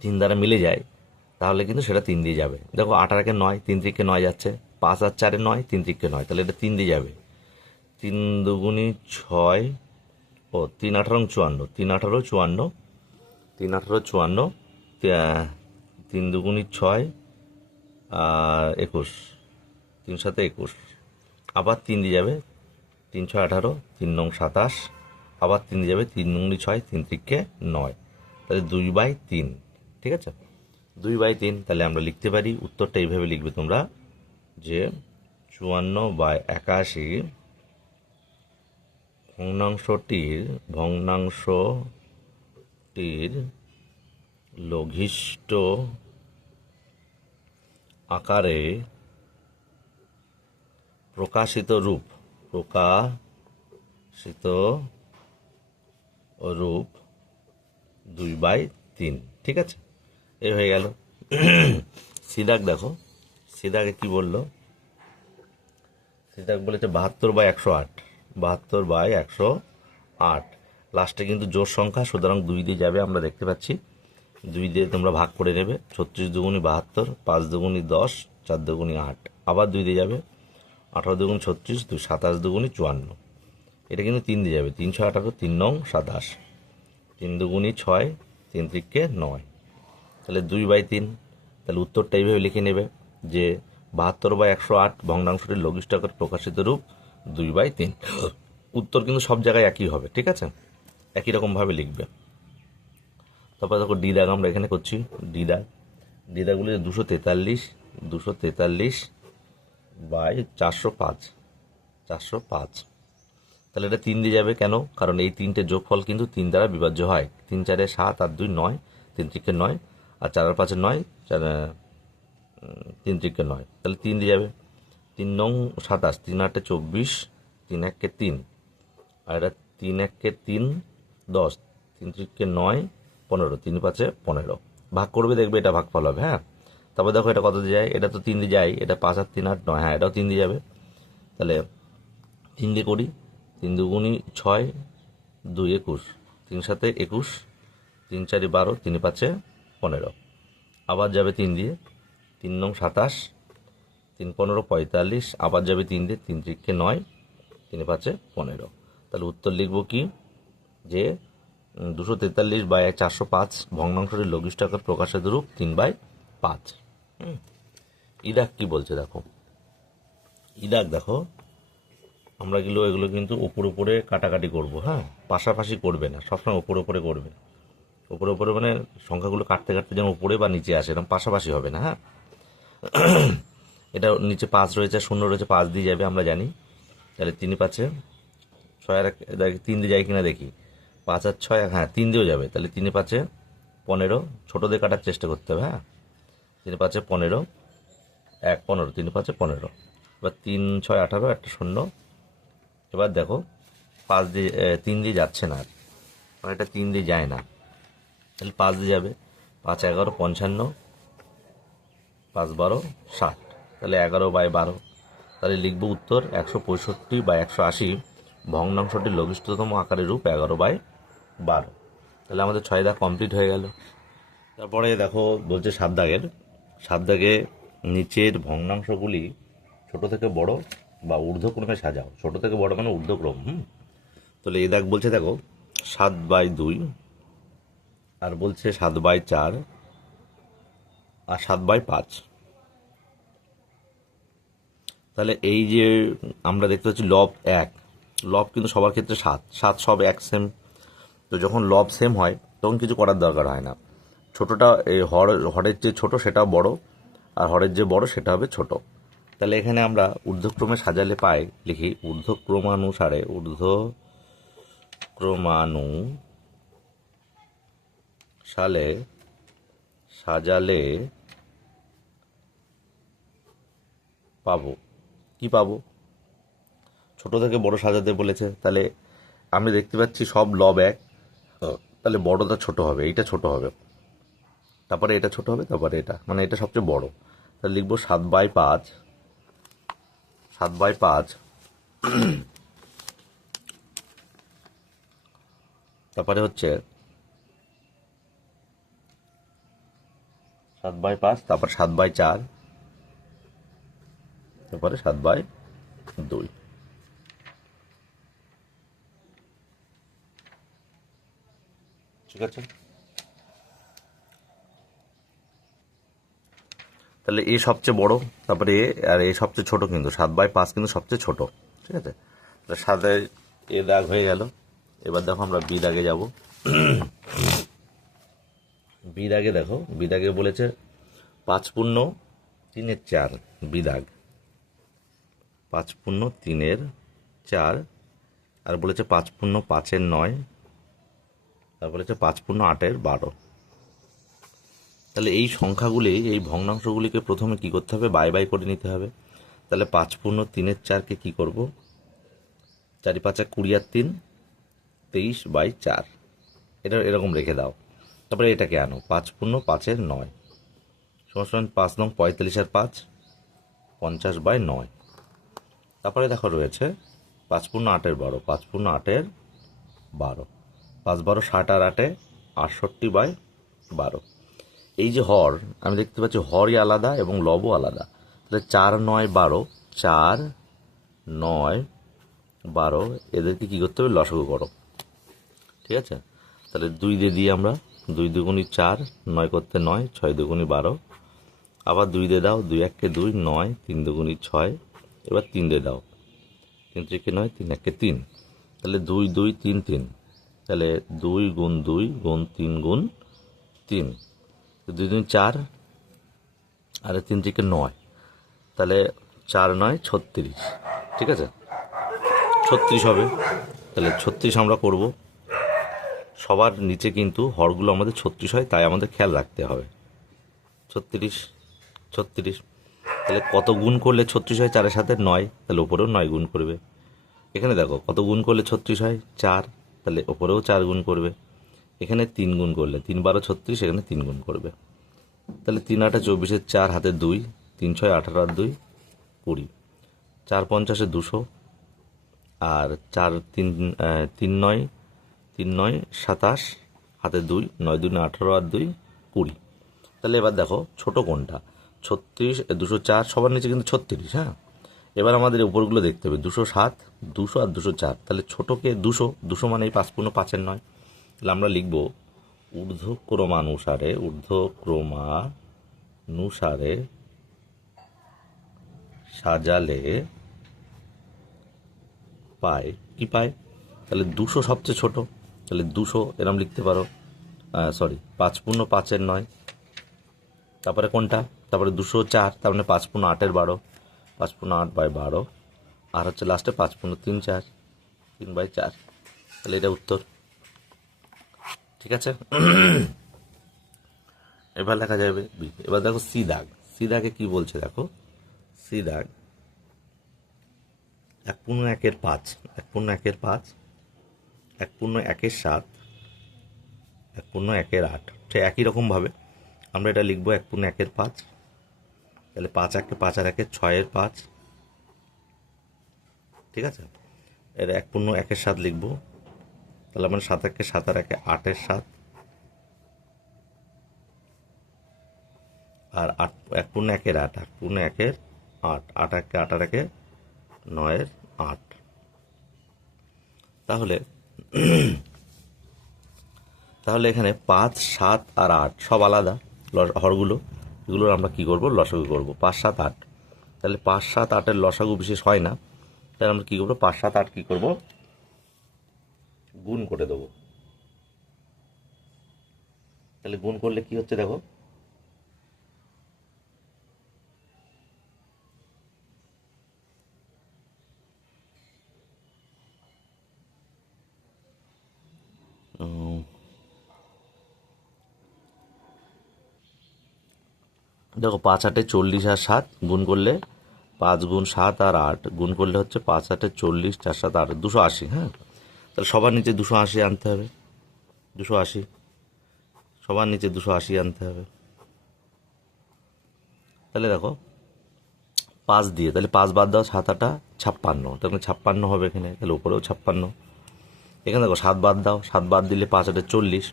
3 দ্বারা মিলে যায় তাহলে কিন্তু সেটা 3 দিয়ে যাবে। দেখো 8 আর 1 9, 3 থেকে 9 যাচ্ছে, 5 আর 4 9, 3 থেকে 9, তাহলে এটা 3 দিয়ে যাবে। 3 দুগুণি 6, 3 18 54, 3 18 54, 3 18 54, 3 দুগুণি 6 আর 21, 3 7 21, আবার 3 দিয়ে যাবে, 3 6 18, 3 9 27, আবার 3 দিয়ে যাবে, 3 দুগুণি 6, 3 থেকে 9, তাহলে 2 বাই 3। ঠিক আছে, 2 বাই 3। তাহলে আমরা লিখতে পারি, উত্তরটা এইভাবে লিখবে তোমরা যে 54 বাই 81 ভগ্নাংশটির লঘিষ্ঠ আকারে প্রকাশিত রূপ 2 বাই 3। ঠিক আছে, এ হয়ে গেল। সিদাক দেখো, সিদাকে কি বললো, সিদাক বলেছে 72 বাই 108, 72 বাই 108। লাস্টে কিন্তু জোড় সংখ্যা, সুতরাং 2 দিয়ে যাবে, আমরা দেখতে পাচ্ছি। 2 দিয়ে তোমরা ভাগ করে নেবে, 36 দুগুণি 72, 5 দুগুণি 10, 4 দুগুণি 8, আবার 2 দিয়ে যাবে, 18 দুগুণি 36, 27 দুগুণি 54, এটা কিন্তু 3 দিয়ে যাবে, 3 6 18, 3 9 27, 3 দুগুণি 6, 3 থেকে 9, তাহলে 2 বাই 3। তাহলে উত্তরটা এইভাবে লিখে নেবে যে 72 বাই 108 ভগ্নাংশটির লঘিষ্ঠ আকারে প্রকাশিত রূপ 2 বাই 3। উত্তর কিন্তু সব জায়গায় একই হবে। ঠিক আছে, একই রকমভাবে লিখবে। তারপরে দেখো ডি দাগ আমরা এখানে করছি। ডি দাগগুলি 243 বাই 405, 405। তাহলে এটা 3 দিয়ে যাবে কেন? কারণ এই 3টে যোগফল কিন্তু 3 দ্বারা বিভাজ্য হয়। 3 4 7 আর 2 9, 3 3 9, আর 4 আর 5 9, 3 3 9, তাহলে 3 দিয়ে যাবে। 3 9 27, 3 8 24, 3 1 3, আর এটা 3 1 3 10, 3 3 9 15, 3 5 15। ভাগ করবে, দেখবে এটা ভাগফল হবে। হ্যাঁ, তারপর দেখো এটা কত দিয়ে যায়, এটা তো 3 দিয়ে যায়, এটা 5 আর 3 8 9, হ্যাঁ এটাও 3 দিয়ে যাবে। তাহলে 3 দিয়ে করি, 3 দুগুণি 6, 2 21, 3 7 21, 3 4 12, 3 5 15, আবার যাবে 3 দিয়ে, 3 9 27, 3 15 45, আবার যাবে 3 দিয়ে, 3 3 9, 3 5 15। তাহলে উত্তর লিখব কি যে 243 বাই 405 ভগ্নাংশটির লঘিষ্ঠ আকারে প্রকাশিত রূপ 3 বাই 5। ইদাক কি বলছে দেখো, ইদাক দেখো, আমরা এগুলো কিন্তু উপরে কাটাকাটি করব। হ্যাঁ, পাশাপাশি করবে না, সবসময় উপরে করবে। উপরে মানে সংখ্যাগুলো কাটতে কাটতে যেন উপরে বা নিচে আসে, এরকম পাশাপাশি হবে না। হ্যাঁ, এটা নিচে 5 রয়েছে, 0 রয়েছে, 5 দিয়ে যাবে আমরা জানি। তাহলে 3 5 6 আর 3 দিয়ে যায় কিনা দেখি, 5 আর 6, হ্যাঁ 3 দিয়েও যাবে। তাহলে 3 5 15, ছোটো দিয়ে কাটার চেষ্টা করতে হবে। হ্যাঁ, 3 5 15, 1 15, 3 5 15, এবার 3 6 18, একটা 0, এবার দেখো 5 দিয়ে 3 দিয়ে যাচ্ছে না আর, মানে এটা 3 দিয়ে যায় না, তাহলে 5 দিয়ে যাবে। 5 11 55, 5 12 60, তাহলে 11/12। তাহলে লিখবো উত্তর 165/180 ভগ্নাংশটির লঘিষ্ঠতম আকারের রূপ 11/12। তাহলে আমাদের 6 দাগ কমপ্লিট হয়ে গেল। তারপরে দেখো বলছে 7 দাগের, 7 দাগে নিচের ভগ্নাংশগুলি ছোট থেকে বড় বা ঊর্ধ্বক্রমে সাজাও। ছোট থেকে বড় মানে ঊর্ধ্বক্রম। তাহলে এই দাগ বলছে দেখো 7/2, আর বলছে 7/4, আর 7/5। তাহলে এই যে আমরা দেখতে পাচ্ছি লব 1, লব কিন্তু সবার ক্ষেত্রে 7, 7 সব এক সেম। তো যখন লব সেম হয় তখন কিছু করার দরকার হয় না। ছোটোটা এই হরের যে ছোট সেটাও বড়, আর হরের যে বড় সেটা হবে ছোট। তাহলে এখানে আমরা ঊর্ধ্বক্রমে সাজালে পাই, লিখি ঊর্ধ্বক্রমানুসারে, ঊর্ধ্বক্রমানুসারে সাজালে পাবো কি পাবো? ছোট থেকে বড় সাজাতে বলেছে, তাহলে আমি দেখতে পাচ্ছি সব লব 1, তাহলে বড়টা ছোট হবে, এইটা ছোট হবে, তারপরে এটা ছোট হবে, তারপরে এটা, মানে এটা সবচেয়ে বড়। তাহলে লিখবো 7/5, 7/5, তারপরে হচ্ছে 7/5, তারপর 7/4, তারপরে 7/2। ঠিক আছে, তাহলে এ সবচেয়ে বড়, তারপরে এ, আর এ সবচেয়ে ছোট, কিন্তু 7/5 কিন্তু সবচেয়ে ছোট। ঠিক আছে, তাহলে 7 এ দাগ হয়ে গেল। এবার দেখো আমরা বি দাগে যাব। বি দাগে দেখো, বি দাগে বলেছে 5×3=4, বি দাগ 5×3=4, আর বলেছে 5×5=9, আর বলেছে 5×8=12। তাহলে এই সংখ্যাগুলি, এই ভগ্নাংশগুলিকে প্রথমে কি করতে হবে? বাই বাই করে নিতে হবে। তাহলে 5×3=4কে কি করব? 4 5 20 আর 3 23/4, এটা এরকম রেখে দাও। তারপরে এটাকে আনো 5×5=9, সমান 5 নং 45 আর 5 50/9। তারপরে দেখো রয়েছে 5×8=12, 5×8=12, 5 12 60 আর 8 68/12। এই যে হর, আমি দেখতে পাচ্ছি হরই আলাদা এবং লবও আলাদা। তাহলে 4 9 12, 4 9 12, এদেরকে কী করতে হবে? লসাগু করো। ঠিক আছে, তাহলে 2 দিয়ে দিই আমরা, 2 2 4, 9 করতে 9, 6 2 12, আবার 2 দিয়ে দাও, 2 1 2, 9, 3 2 6, এবার 3 দিয়ে দাও, 3 3 9, 3 1 3, তাহলে 2 2 3 3, তাহলে 2 × 2 × 3 × 3, 2 2 4, আর 3 3 9, তাহলে 4 9 36। ঠিক আছে, 36 হবে। তাহলে 36 আমরা করব। সবার নিচে কিন্তু হরগুলো আমাদের 36 হয়, তাই আমাদের খেয়াল রাখতে হবে। 36 36, তাহলে কত গুণ করলে 36 হয়? 4-এর সাথে 9, তাহলে ওপরেও 9 গুণ করবে। এখানে দেখো কত গুণ করলে 36 হয়? 4, তাহলে ওপরেও 4 গুণ করবে। এখানে 3 গুণ করলে 3 12 36, এখানে 3 গুণ করবে। তাহলে 3 8 24, 4 হাতে 2, 3 6 18 আর 2 20, 4 50 200, আর 4 3 3 9 3 9 27, হাতে 2, 9 2 18 আর 2 20। তাহলে এবার দেখো ছোট কোনটা? 36 204, সবার নিচে কিন্তু 36। হ্যাঁ, এবার আমাদের উপরগুলো দেখতে হবে, 207 200 আর 204। তাহলে ছোটকে 200, 200 মানে এই 5×5=9। তাহলে আমরা লিখব ঊর্ধ্বক্রমানুসারে সাজালে পায় কি পায়? তাহলে 200 সবচেয়ে ছোট, তাহলে 200 এরম লিখতে পারো, সরি 5×5=9। তারপরে কোনটা? তারপরে 204, তার মানে 5×8=12, 5×8/12, আর হচ্ছে লাস্টে 5×3=4, 3/4। তাহলে এটা উত্তর। ঠিক আছে, এবার লেখা যাবে বি। এবার দেখো সি দাগ, সি দাগে কি বলছে দেখো, সি দাগ 1/1/5, 1/1/5, 1/1/7, 1/1/8। সে একই রকমভাবে আমরা এটা লিখবো 1/1/5। তাহলে 5 × 5 = 5 আর 1 = 6 5, ঠিক আছে। এর 1/1/7 লিখবো, তাহলে মানে 7 × 7 = 8 7, আর 1/1/8, 1/1/8, 8 8 8 8 9 8। তাহলে তাহলে এখানে 5 7 আর 8 সব আলাদা হরগুলো, এগুলোর আমরা কি করব, লসাগু করব। 5 7 8, তাহলে 5 7 8-এর লসাগু বিশেষ হয় না, তাহলে আমরা কি করব, 5 7 8 কি করব, গুণ করে দেবো। তাহলে গুণ করলে কি হচ্ছে দেখো, দেখো 5 8 40 আর 7 গুণ করলে 5 × 7 আর 8 গুণ করলে হচ্ছে 5 8 40, 4 7 8 280। হ্যাঁ, তাহলে সবার নিচে 280 আনতে হবে, 280, সবার নিচে 280 আনতে হবে। তাহলে দেখো 5 দিয়ে, তাহলে 5 বাদ দাও, 7 8 56, তাহলে 56 হবে এখানে, তাহলে উপরেও 56। এখানে দেখো 7 বাদ দাও, 7 বাদ দিলে 5 8 40,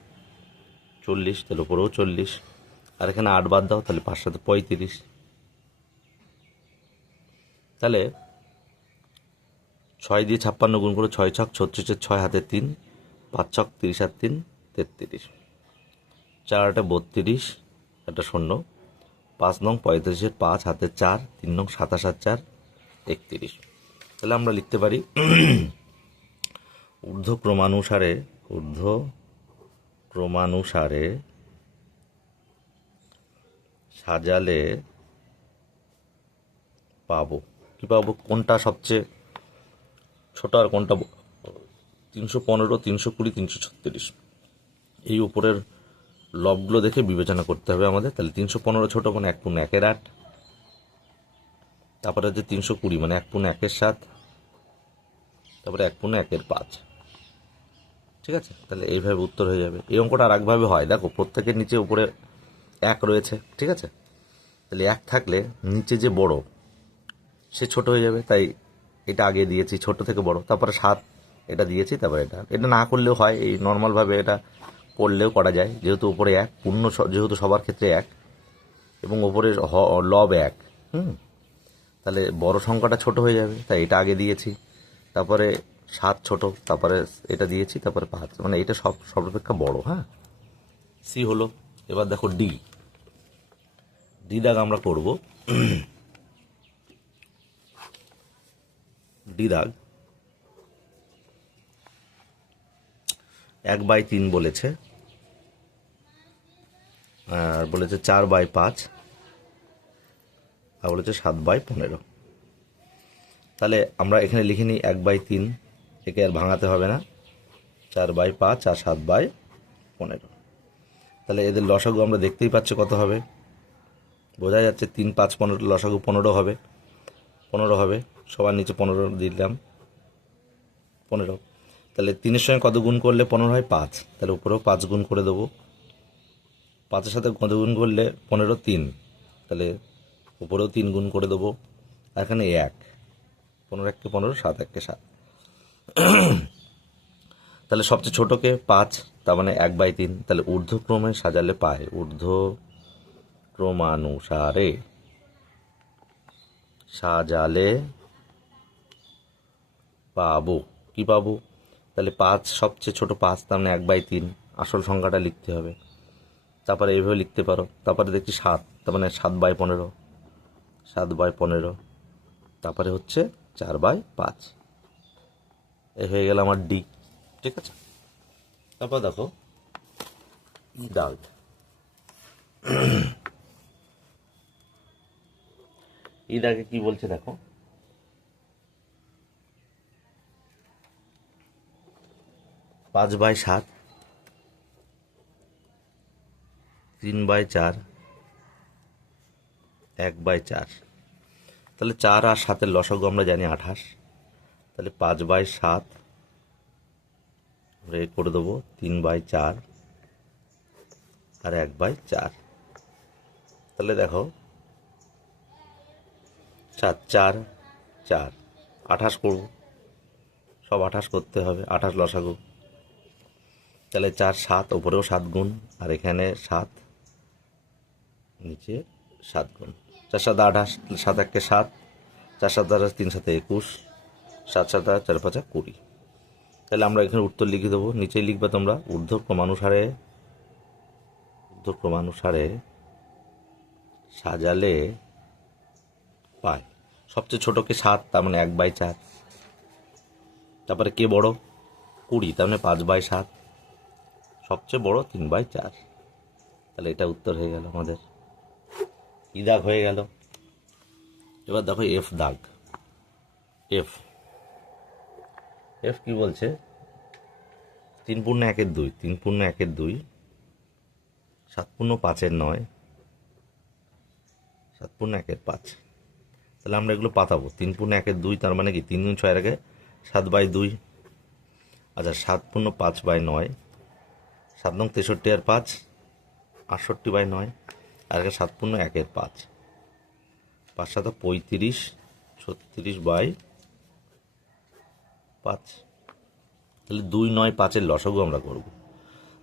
40, তাহলে উপরেও 40। আর এখানে 8 বাদ দাও, তাহলে 5 7 35। তাহলে 6 দিয়ে 56 গুণ করে 6 ছক 36, 6 হাতে 3, 5 ছক 30 আর 3 33, 4 8 32, একটা শূন্য, 5 নং 35, 5 হাতে 4, 3 নং 27 আর 4 31। তাহলে আমরা লিখতে পারি ঊর্ধ্বক্রমানুসারে সাজালে পাবো, কি পাবো, কোনটা সবচেয়ে ছোট আর কোনটা 315, 320, 336, এই উপরের লবগুলো দেখে বিবেচনা করতে হবে আমাদের। তাহলে 315 ছোট মানে 1/1/8, তারপরে হচ্ছে 320 মানে 1/1/7, তারপরে 1/1/5, ঠিক আছে। তাহলে এইভাবে উত্তর হয়ে যাবে। এই অঙ্কটা আর একভাবে হয়, দেখো প্রত্যেকের নিচে উপরে 1 রয়েছে, ঠিক আছে। তাহলে 1 থাকলে নিচে যে বড় সে ছোট হয়ে যাবে, তাই এটা আগে দিয়েছি ছোট থেকে বড়, তারপরে 7 এটা দিয়েছি, তারপরে এটা না করলেও হয়, এই নর্মালভাবে এটা করলেও করা যায়, যেহেতু উপরে 1 পূর্ণ, যেহেতু সবার ক্ষেত্রে 1 এবং ওপরে লব 1, তাহলে বড় সংখ্যাটা ছোট হয়ে যাবে, তাই এটা আগে দিয়েছি, তারপরে 7 ছোট, তারপরে এটা দিয়েছি, তারপরে 5, মানে এটা সর্বাপেক্ষা বড়। হ্যাঁ, সি হলো। এবার দেখো ডি দাগ আমরা করব। ডি দাগ 1/3 বলেছে, আর বলেছে 4/5, আর বলেছে 7/15। তাহলে আমরা এখানে লিখে নিই 1/3, একে আর ভাঙাতে হবে না, 4/5 আর 7/15। তাহলে এদের লসাগু আমরা দেখতেই পাচ্ছি কত হবে, বোঝা যাচ্ছে 3 5 15, লসাগু 15 হবে, 15 হবে, সবার নিচে 15 দিলাম, 15। তাহলে 3-এর সঙ্গে কত গুণ করলে 15 হয়, 5, তাহলে উপরেও 5 গুণ করে দেবো। 5-এর সাথে কত গুণ করলে 15 3, তাহলে উপরেও 3 গুণ করে দেবো। আর এখানে 1, 15 1 15, 7 1 7, তাহলে সবচেয়ে ছোটোকে 5, তার মানে 1/3। তাহলে ঊর্ধ্বক্রমে সাজালে পায়, ঊর্ধ্বক্রমানুসারে সাজালে পাবো, কি পাবো, তাহলে 5 সবচেয়ে ছোট, 5 তার মানে 1/3, আসল সংখ্যাটা লিখতে হবে। তারপরে এইভাবে লিখতে পারো। তারপরে দেখছি 7, তার মানে 7/15, 7/15, তারপরে হচ্ছে 4/5, এ হয়ে গেল আমার ডি, ঠিক আছে। তারপর দেখো ই দাগ, ই দাগে কি বলছে দেখো, 5/7, 3/4, 1/4। তাহলে 4 আর 7-এর লসাগু আমরা জানি 28, তাহলে 5/7 আমরা করে দেবো 3/4 আর 1/4। তাহলে দেখো 4 4 4 28 করবো, সব 28 করতে হবে, 28 লসাগু। তাহলে 4 7, ওপরেও 7 গুণ, আর এখানে 7, নিচে 7 গুণ। 4 7 28, 7 1 7, 4 7 28, 3 7 21, 7 7 4 5 20। তাহলে আমরা এখানে উত্তর লিখে দেবো, নিচেই লিখবে তোমরা ঊর্ধ্বক্রমানুসারে সাজালে পায়। সবচেয়ে ছোটকে 7, তার মানে 1/4। তারপরে কে বড়? 20, তার মানে 5/7। সবচেয়ে বড় 3/4। তাহলে এটা উত্তর হয়ে গেল আমাদের। ই দাগ হয়ে গেল। এবার দেখো এফ দাগ। এফ এফ কি বলছে? 3 পূর্ণ 1 2, 3 পূর্ণ 1 2, 7 পূর্ণ 5 9, 7 পূর্ণ 1 5। তাহলে আমরা এগুলো পাতাবো। 3 পূর্ণ 1 2, তার মানে কি 3 গুণ 6 আগে 7/2। আচ্ছা 7 পূর্ণ 5/9, 7 নং 63 আর 5 68/9, আর আগে 7 পূর্ণ 1 5, 5 7 35, 36/5। তাহলে 2 9 5 লসাগু আমরা করব।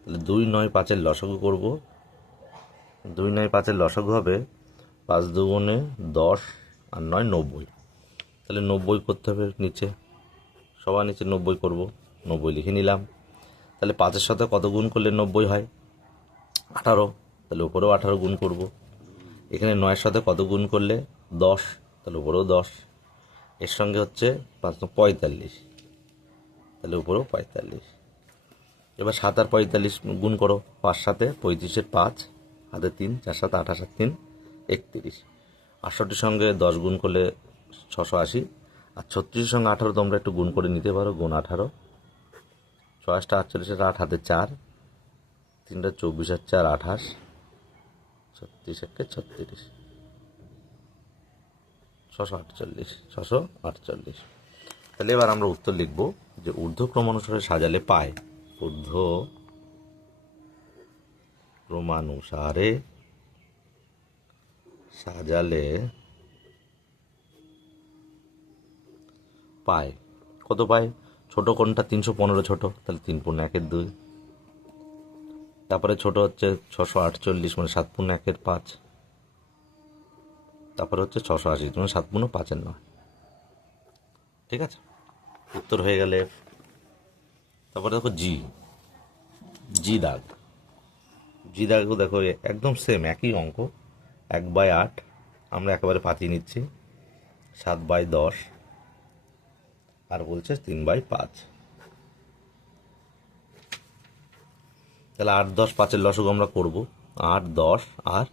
তাহলে 2 9 5 লসাগু করব। 2 9 5 লসাগু হবে 5 দুগুণে 10 আর 9 90। তাহলে 90 করতে হবে নিচে, সবার নিচে 90 করব। 90 লিখে নিলাম। তাহলে 5-এর সাথে কত গুণ করলে 90 হয়? 18। তাহলে উপরেও 18 গুণ করব। এখানে 9-এর সাথে কত গুণ করলে? 10। তাহলে উপরেও 10। এর সঙ্গে হচ্ছে 5 45, তাহলে উপরেও 45। এবার 7 আর 45 গুণ করো। 5 7 35-এর 5, হাতে 3, 4 7 28 আর 3 31। 68-এর সঙ্গে 10 গুণ করলে 680, আর 36-এর সঙ্গে 18 তোমরা একটু গুণ করে নিতে পারো, গুণ 18। 6 8 48, 8 হাতে 4, 3 24 আর 4 28, 36 1 36, 648, 648। তাহলে এবার আমরা উত্তর লিখব যে ঊর্ধ্বক্রমানুসারে সাজালে পায়। ঊর্ধ্বক্রমানুসারে সাজালে পায়। কত পায়? ছোট কোনটা? 315 ছোট, তাহলে 3 পূর্ণ 1 2। তারপরে ছোট হচ্ছে 648, মানে 7 পূর্ণ 1 5। তারপরে হচ্ছে 680, মানে 7 পূর্ণ 5 9। ঠিক আছে, উত্তর হয়ে গেলে। তারপরে দেখো জি, জি দাগ। জি দাগও দেখো একদম সেম একই অঙ্ক। 1/8 আমরা একেবারে পাতিয়ে নিচ্ছি। 7/10, আর বলছে 3/5। তাহলে 8 10 5-এর লসাগু আমরা করব। 8 10 আর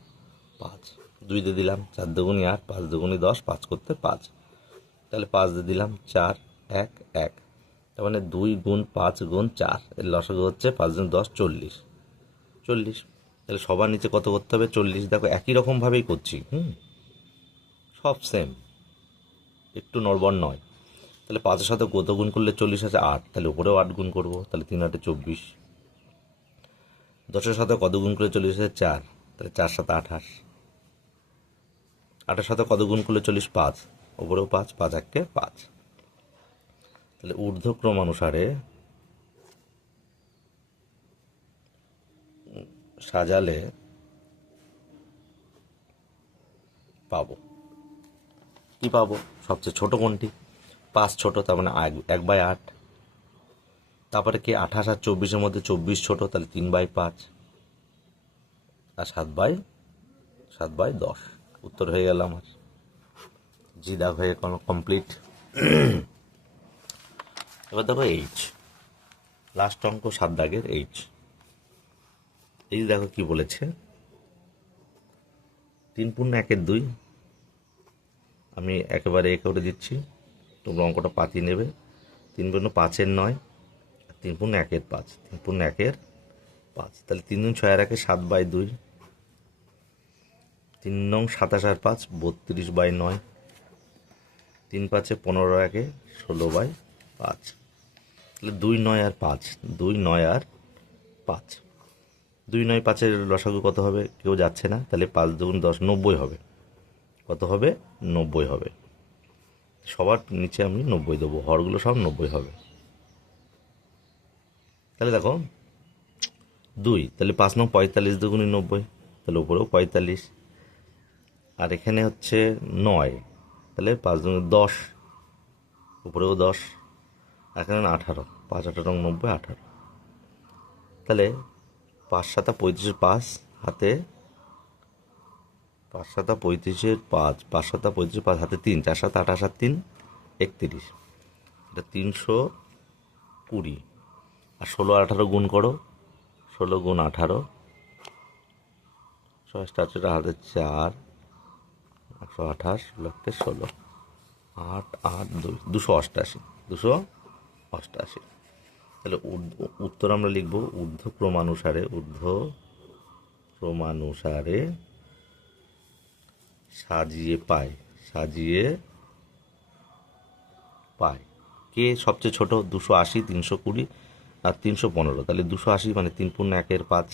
5, 2 দিয়ে দিলাম, 4 দুগুণি 8, 5 দুগুণি 10, 5 করতে 5। তাহলে 5 দিয়ে দিলাম, 4 1 1। তার মানে 2 গুণ 5 গুণ 4, এর লসাগু হচ্ছে 5 গুণ 10 40। 40। তাহলে সবার নিচে কত করতে হবে? 40। দেখো একই রকমভাবেই করছি, সব সেম, একটু নড়বড় নয়। তাহলে 5-এর সাথে কত গুণ করলে 40 আছে? 8। তাহলে উপরেও 8 গুণ করবো, তাহলে 3 8 24। 10-এর সাথে কত গুণ করলে 40 আছে? 4। তাহলে 4 7 28। 8-এর সাথে কত গুণ করলে 40? 5। উপরেও 5, 5 1 5। তাহলে ঊর্ধ্বক্রমানুসারে সাজালে পাবো। কি পাবো? সবচেয়ে ছোট কোনটি? 5 ছোট, তার মানে 1/8। তারপরে কি 28 আর 24-এর মধ্যে 24 ছোট, তাহলে 3/5, আর 7/10। উত্তর হয়ে গেল আমার। জি দাগ হয়ে কমপ্লিট। এবার দেখো এইচ, লাস্ট অঙ্ক 7 দাগের এইচ। এই দেখো কি বলেছে, 3 পূর্ণ 1 2, আমি একেবারে এ করে দিচ্ছি, তোমরা অঙ্কটা পাতিয়ে নেবে। 3 পূর্ণ 5 9, 3 পূর্ণ 1 5, 3 পূর্ণ 1 5। তাহলে 3 গুণ 6 1 7/2, 3 নং 27 আর 5 32/9, 3 5 15 1 16/2। 5, তাহলে 2, 9 আর 5, 2, 9 আর 5, 2, 9, 5-এর লসাগু কত হবে? কেউ যাচ্ছে না, তাহলে 5 দুগুণ 10, 90 হবে। কত হবে? 90 হবে। সবার নিচে আমি 90 দেবো, হরগুলো সব 90 হবে। তাহলে দেখো 2, তাহলে 5 নং 45 দুগুণে 90, তাহলে উপরেও 45। আর এখানে হচ্ছে 9, তাহলে 5 দুগুণে 10, উপরেও 10। আর এখানে 18, 5 18 90, 18। তাহলে 5 7 35, 5 হাতে 5 7 35, 5 5 7 35, 5 হাতে 3, 4 7 28 আর 3 31, এটা 320। আর 16 আর 18 গুণ করো, 16 গুণ 18, 6 হাতে 4, 128, 16, 8 8 2, 288, 288। তাহলে উত্তর আমরা লিখব ঊর্ধ্বক্রমানুসারে সাজিয়ে পায়। কে সবচেয়ে ছোট? 280, 320 আর 315। তাহলে 280 মানে 3 পূর্ণ 1-এর 5।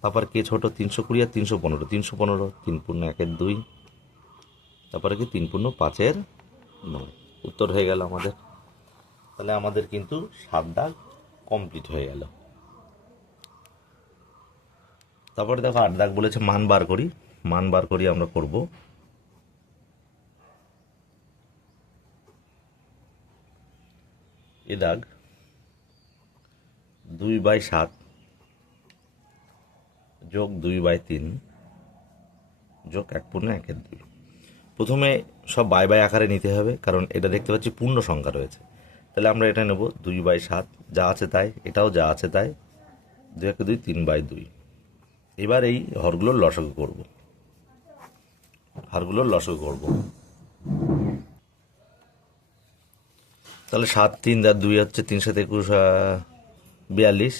তারপর কে ছোট? 320 আর 315, 315 3 পূর্ণ 1-এর 2। তারপরে কি 3 পূর্ণ 5-এর 9। উত্তর হয়ে গেল আমাদের। তাহলে আমাদের কিন্তু 7 দাগ কমপ্লিট হয়ে গেল। তারপরে দেখো 8 দাগ বলেছে মান বার করি আমরা করব। এ দাগ 2/7 যোগ 2/3 যোগ 1 পূর্ণ 1-এর 2। প্রথমে সব বাই আকারে নিতে হবে, কারণ এটা দেখতে পাচ্ছি পূর্ণ সংখ্যা রয়েছে। তাহলে আমরা এটা নেব 2/7, যা আছে তাই, এটাও যা আছে তাই, 2 1 2 3/2। এবার এই হরগুলোর লসাগু করব। তাহলে 7 3 আর 2 হচ্ছে 3 7 21 42।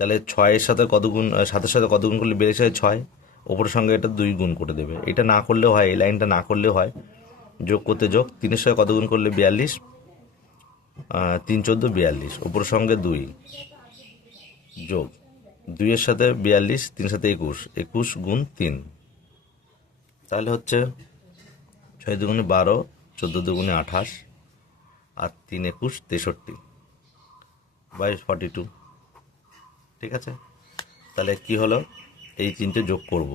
তাহলে 6-এর সাথে কত গুণ, 7-এর সাথে কত গুণ করলে 42 হয়? 6। ওপরের সঙ্গে এটা 2 গুণ করে দেবে। এটা না করলেও হয়, এই লাইনটা না করলেও হয়। যোগ করতে যোগ, 3-এর সাথে কত গুণ করলে 42, 3 14 42, ওপরের সঙ্গে 2 যোগ 2-এর সাথে 42, 3 সাথে 21, 21 গুণ 3। তাহলে হচ্ছে 6 দুগুণে 12, 14 দুগুণে 28 আর 3 21 63 বাই 42। ঠিক আছে, তাহলে কি হলো? এই 3টে যোগ করব।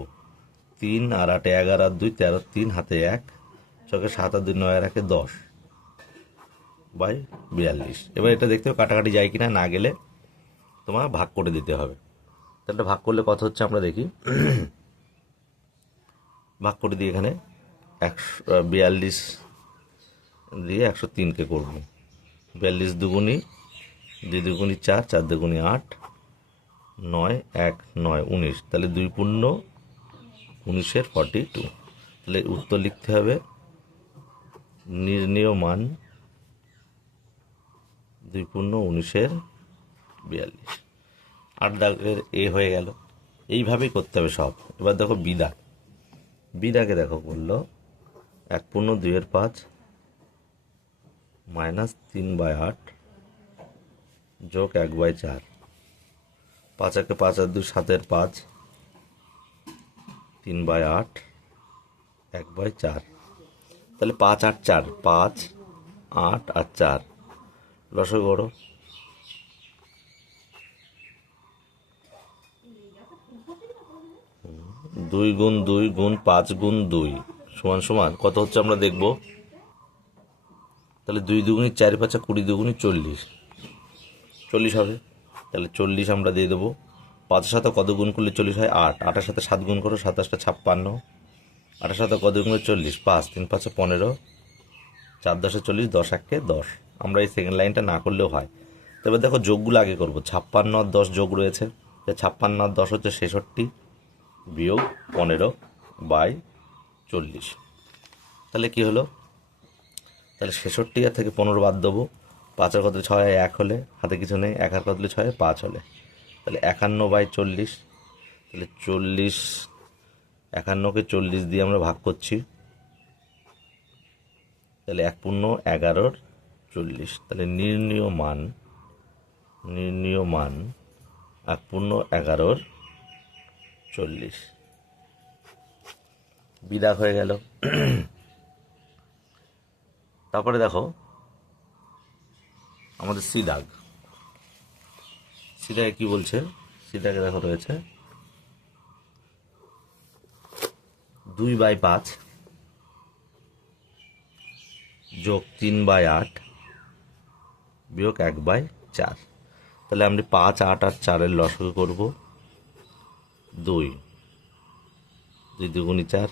3 আর 8 11 আর 2 13, 3 হাতে 1, 6 7 আর 2 9 আর 1 10 বাই 42। এবার এটা দেখতে হবে কাটাকাটি যায় কিনা, না গেলে তোমার ভাগ করে দিতে হবে। তাহলে ভাগ করলে কত হচ্ছে আমরা দেখি। ভাগ করে দিই, এখানে 42 দিয়ে 103-কে করব। 42 দুগুণি 2 দুগুণি 4, 4 দুগুণি 8, 9 1 9 19। তাহলে 2 পূর্ণ 19-এর 42। তাহলে উত্তর লিখতে হবে নির্ণেয় মান 2 পূর্ণ 19-এর 42। 8 দাগের এ হয়ে গেল। এইভাবেই করতে হবে সব। এবার দেখো বিদাগে দেখো বললো 1 পূর্ণ 2-এর 5 মাইনাস 3/8 যোগ 1/4, 5 1 5 আর 2 7-এর 5, 3/8 1/4। তাহলে 5 8 4, 5 8 আর 4 লসাগু করো। 2 গুণ 2 গুণ 5 গুণ 2 সমান সমান কত হচ্ছে আমরা দেখব। তাহলে 2 দুগুণি 4 5 20 দুগুণি 40 হবে। তাহলে 40 আমরা দিয়ে দেবো। 5-এর সাথে কত গুণ করলে 40 হয়? 8। 8-এর সাথে 7 গুণ করো, 7 8 56। 8-এর সাথে কত গুণ করলে 40? 5 3 5 15, 4 10 40, 10 1 10। আমরা এই সেকেন্ড লাইনটা না করলেও হয়। তবে দেখো যোগগুলো আগে করবো। 56 আর 10 যোগ রয়েছে, 56 আর 10 হচ্ছে 66 বিয়োগ 15/40। তাহলে কি হলো? তাহলে 66 আর থেকে 15 বাদ দেবো। 5 আর কতলে 6 1 হলে, হাতে কিছু নেই, 1 আর কতলে 6 5 হলে, তাহলে 51/40। তাহলে 40, 51-কে 40 দিয়ে আমরা ভাগ করছি। তাহলে 1 পূর্ণ 11-র 40। তাহলে নির্ণীয় মান 1/11 বিদাগ হয়ে গেল। তারপরে দেখো আমাদের সি দাগে কি বলছে, সি দাগে দেখো রয়েছে 2/5 যোগ 3/8 বিয়োগ 1/4। তাহলে আমরা 5, 8 আর 4-এর লসাগু করব 2, 2 দুগুণি 4,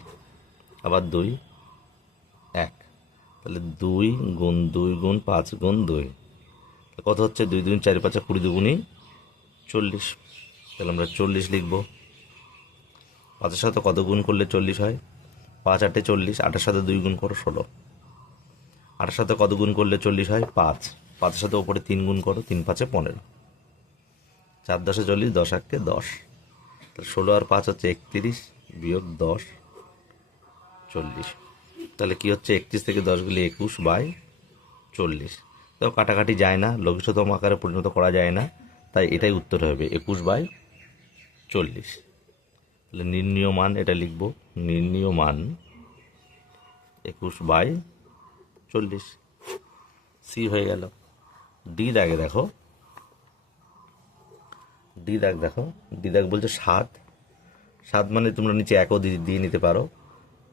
আবার 2, 1। তাহলে 2 গুণ 2 গুণ 5 গুণ 2 কত হচ্ছে? 2 2 4 5 20 দুগুণি 40। তাহলে আমরা 40 লিখব। 5-এর সাথে কত গুণ করলে 40 হয়? 5 8 40, 8-এর সাথে 2 গুণ করো 16। 8-এর সাথে কত গুণ করলে 40 হয়? 5। 5-এর সাথে ওপরে 3 গুণ করো, 3 5 15, 4 10 40, 10 1 10। তাহলে 16 আর 5 হচ্ছে 31 বিয়োগ 10 40। তাহলে কি হচ্ছে? 31 থেকে 10 গেলে 21/40। তো কাটাকাটি যায় না, লঘিষ্ঠতম আকারে পরিণত করা যায় না, তাই এটাই উত্তর হবে 21/40। তাহলে নির্ণীয় মান এটা লিখব, নির্ণীয় মান 21/40। সি হয়ে গেল। ডি দাগে দেখো, ডি দাগ বলছে 7 মানে তোমরা নিচে 1ও দিয়ে নিতে পারো।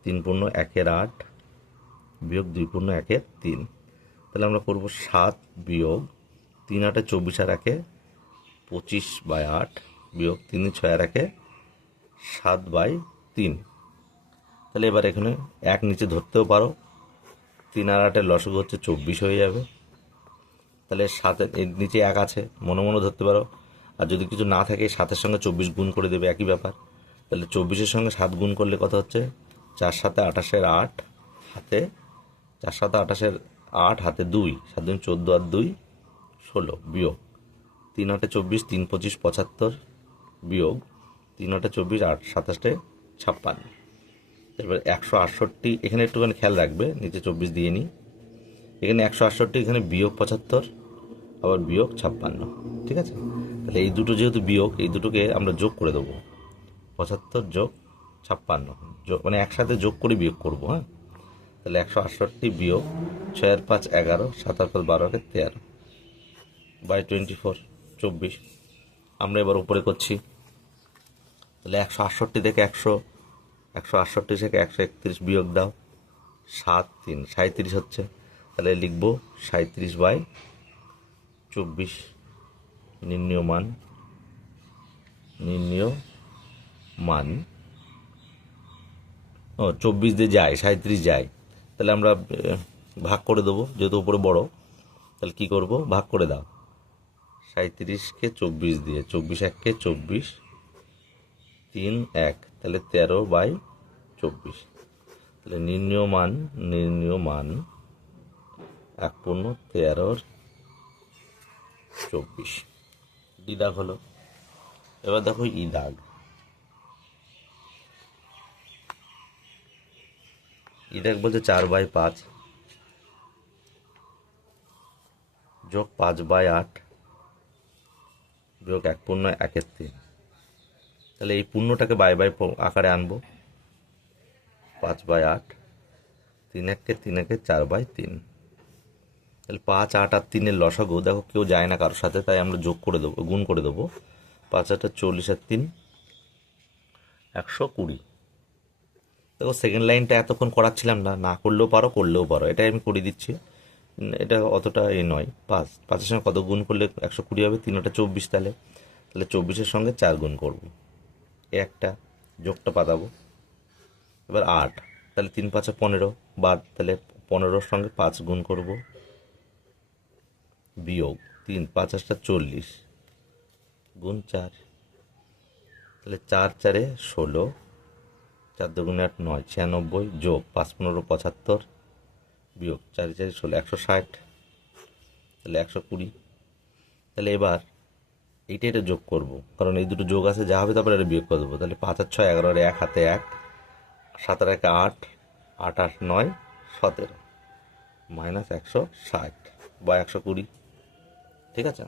3 পূর্ণ 1-এর 8 বিয়োগ 2 পূর্ণ 1-এর 3। তাহলে আমরা করব 7 বিয়োগ 3 8 24 আর 1 25/8 বিয়োগ 3 6 আর 1 7/3। তাহলে এবার এখানে 1 নিচে ধরতেও পারো, 3 আর 8-এর লসাগু হচ্ছে 24 হয়ে যাবে। তাহলে 7-এর নিচে 1 আছে, মনে মনে ধরতে পারো, আর যদি কিছু না থাকে 7-এর সঙ্গে 24 গুণ করে দেবে, একই ব্যাপার। তাহলে 24-এর সঙ্গে 7 গুণ করলে কত হচ্ছে? 4 7 28-এর 8 হাতে 4 7 28-এর 8 হাতে 2, 7 2 14 আর 2 16 বিয়োগ 3 8 24, 3 25 75 বিয়োগ 3 8 24, 8 27 56। এবার 168, এখানে একটুখানি খেয়াল রাখবে, নিচে 24 দিয়ে নিই, এখানে 168, এখানে বিয়োগ 75 আবার বিয়োগ 56, ঠিক আছে? তাহলে এই দুটো যেহেতু বিয়োগ, এই দুটোকে আমরা যোগ করে দেবো, 75 যোগ 56 যোগ, মানে একসাথে যোগ করে বিয়োগ করবো। হ্যাঁ, তাহলে 168 বিয়োগ 6 আর 5 11, 7 আর 5 12 13/24 24। আমরা এবার উপরে করছি। তাহলে 168 থেকে 168 থেকে 131 বিয়োগ দাও, 7 3 37 হচ্ছে। তাহলে লিখব 37/24। নির্ণীয় মান 24 দিয়ে যায়, 37 যায়। তাহলে আমরা ভাগ করে দেবো, যেহেতু উপরে বড়। তাহলে কি করব? ভাগ করে দাও 37-কে 24 দিয়ে, 24 1-কে 24, 3 1, তাহলে 13/24। তাহলে নির্ণীয় মান 1/13/24। ডি দাগ হলো। এবার দেখো ই দাগ। ই দাগ বলতে 4/5 যোগ 5/8 বিয়োগ 1 পূর্ণ 1-এর 3। তাহলে এই পূর্ণটাকে বাই আকারে আনবো, 5/8, 3 1-কে 3 1-এ 4/3। তাহলে 5 8 আর 3-এর লসাগু দেখো কেউ যায় না কারোর সাথে, তাই আমরা যোগ করে দেবো, গুণ করে দেবো। 5 8 40 আর 3 120। দেখো সেকেন্ড লাইনটা এতক্ষণ করাচ্ছিলাম না করলেও পারো, করলেও পারো, এটাই আমি করে দিচ্ছি, এটা অতটা নয়। 5-5-এর সঙ্গে কত গুণ করলে 120 হবে? 3 8 24। তাহলে 24-এর সঙ্গে 4 গুণ করব, একটা যোগটা পাতাবো। এবার 8, তাহলে 3 5 15 বাদ, তাহলে 15-র সঙ্গে 5 গুণ করব বিয়োগ 3 5 8 40 গুণ 4, তাহলে 4 4-এ 16, 4 2 8 9 96 যোগ 5 15 75 বিয়োগ 4 4 16 160, তাহলে 120। তাহলে এবার এটা যোগ করব, কারণ এই দুটো যোগ আছে, যা হবে তারপরে এটা বিয়োগ করে দেবো। তাহলে 5 আর 6 11, 1 হাতে 1, 7 আর 1 8, 8 8 9 17 -160। বা 120, ঠিক আছে।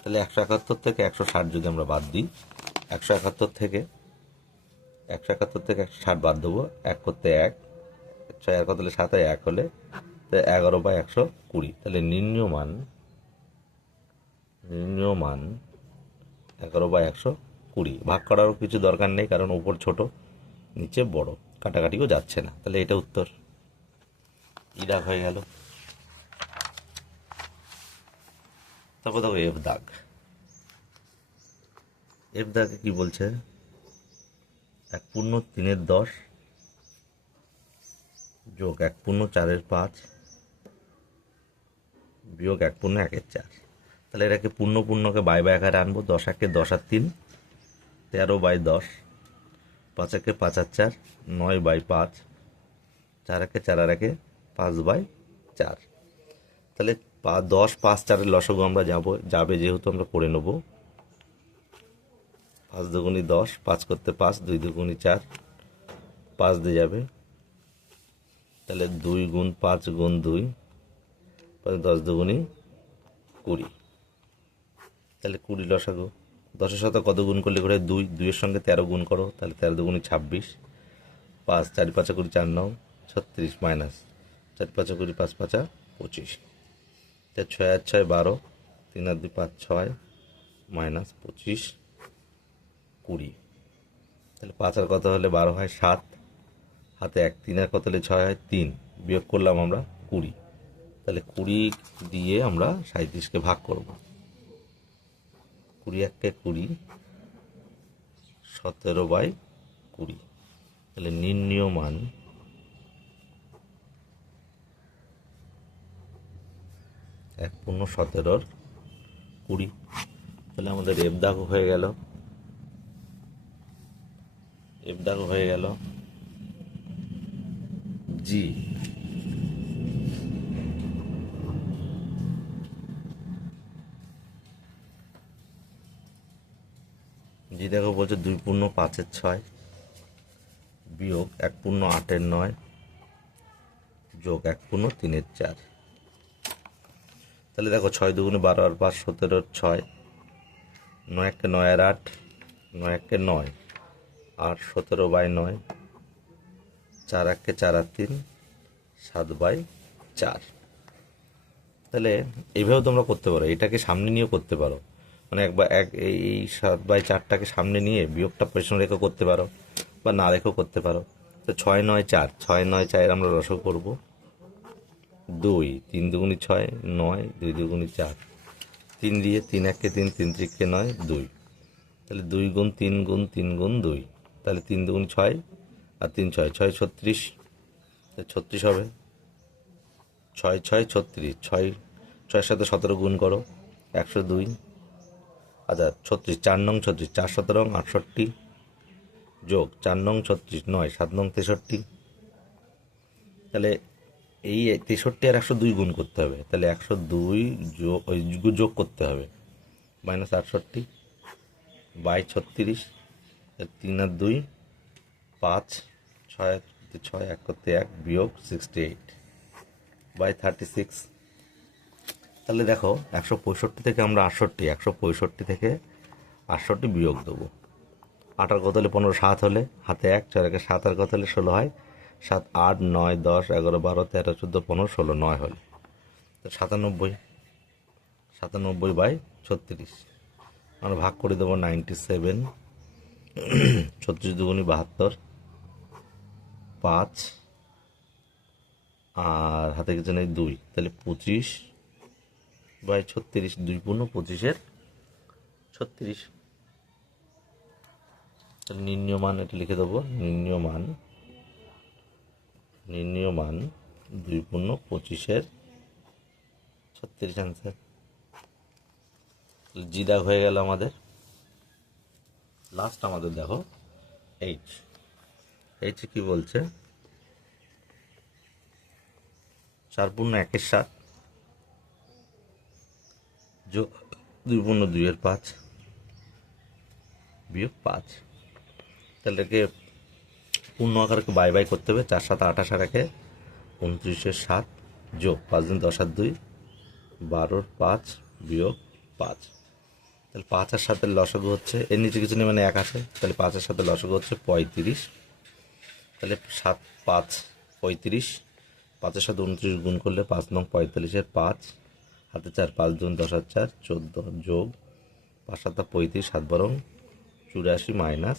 তাহলে 171 থেকে 160 যদি আমরা বাদ দিই, 171 থেকে 160 বাদ দেবো, 1 করতে 1, 6 আর কত হলে 7, 1 হলে 11/120। তাহলে নির্ণীয় মান 11/120। ভাগ করারও কিছু দরকার নেই, কারণ উপর ছোট নিচে বড়, কাটাকাটিও যাচ্ছে না। তাহলে এটা উত্তর। ই দাগ হয়ে গেল। তারপর দেখো এফ দাগ। এফ দাগে কি বলছে, 1/3-10 যোগ 1/4-5 বিয়োগ 1/1-4। তাহলে এটাকে পূর্ণকে বাই আকারে আনবো। 10 একে 10 আর 3, 13/10, 5 একে 5 আর 4, 9/5, 4 একে 4 আর 1, 5/4। তাহলে 10, 5, 4-এর লসাগু আমরা যাবে যেহেতু আমরা করে নেব। 5 দুগুণি 10, 5 করতে 5, 2 দুগুণি 4, 5 দিয়ে যাবে। তাহলে 2 গুণ 5 গুণ 2, 10 দুগুণি 20। তাহলে 20 লসাগু। 10-এর সাথে কত গুণ করলে করে 2, 2-এর সঙ্গে 13 গুণ করো, তাহলে 13 দুগুণি 26, 5, 4 5 20, 4 9 36, মাইনাস 4 5 20, 5 5 25। 6 আর 6 12, 3 আর 2 5 6, মাইনাস 25 20। তাহলে 5 আর কত হলে 12 হয় 7, হাতে 1, 3 আর কত হলে 6 হয় 3, বিয়োগ করলাম আমরা 20। তাহলে 20 দিয়ে আমরা 37কে ভাগ করব। 20 1 20, 17/20। তাহলে নির্ণীয় মান 1/17-20। তাহলে আমাদের এফ দাগ হয়ে গেল। জি দেখো বলছে 2/5-6 বিয়োগ 1/8-9 যোগ 1/3-4। তাহলে দেখো 6 দুগুণে 12 আর 5 17, 6, 9 1 9 আর 8, 9 1 9, 8 17/9, 4 1 4 আর 3, 7/4। তাহলে এইভাবেও তোমরা করতে পারো, এটাকে সামনে নিয়েও করতে পারো। মানে এই 7/4টাকে সামনে নিয়ে বিয়োগটা পেছনে রেখে করতে পারো, বা না রেখেও করতে পারো। তো 6 9 4, 6 9 4 আমরা রসক করব 2, 3 দুগুণি 6, 9, 2 দুগুণি 4, 3 দিয়ে 3 1 3, 3 3 9, 2। তাহলে 2 গুণ 3 গুণ 3 গুণ 2, তাহলে 3 দুগুণি 6 আর 3 6, 6 36, 36 হবে। 6 6 36, 6-6-এর সাথে 17 গুণ করো, 102। আচ্ছা 36, 4 নং 36, 4 17 68 যোগ 4 নং 36, 9 7 নং 63। তাহলে এই 63 আর 102 গুণ করতে হবে, তাহলে 102 যোগ করতে হবে, মাইনাস 68/36। 3 আর 2 5, 6 6 1 করতে 1 বিয়োগ 68/36। তাহলে দেখো 165 থেকে আমরা 68, 165 থেকে 68 বিয়োগ দেবো। 8 আর কত হলে 15, 7 হলে হাতে 1, 4 একে 7 আর কত হলে 16 হয়, 7 8 9 10 11 12 13 14 15 16, 9 হলে 97/36 আমরা ভাগ করে দেবো 97। 36 দুগুণি 72, 5 আর হাতে কিছু নেই 2, তাহলে 25/36, 2/25-36। তাহলে নির্ণীয় মান এটা লিখে দেবো, নির্ণীয় মান 2/25-36 আনসার। জি দাগ হয়ে গেল আমাদের। লাস্ট আমাদের দেখো এইচ কি বলছে, 4/1-7 যোগ 2/2-5 বিয়োগ 5। তাহলে এটাকে পূর্ণ আকারকে বাই করতে হবে। 4 7 28 আর 1 29-7 যোগ 5 দিন 10 আর 2 12 5 বিয়োগ 5, তাহলে 5 আর 7 লসাগু হচ্ছে, এর নিচে কিছু নেই মানে 1 আছে, তাহলে 5 আর 7 লসাগু হচ্ছে 35। তাহলে 7 5 35, 5-এর সাথে 29 গুণ করলে 5 নং 45-এর 5, হাতে 4, 5 দুন 10 আর 4 14, যোগ 5 7 35, 7 12 84 মাইনাস,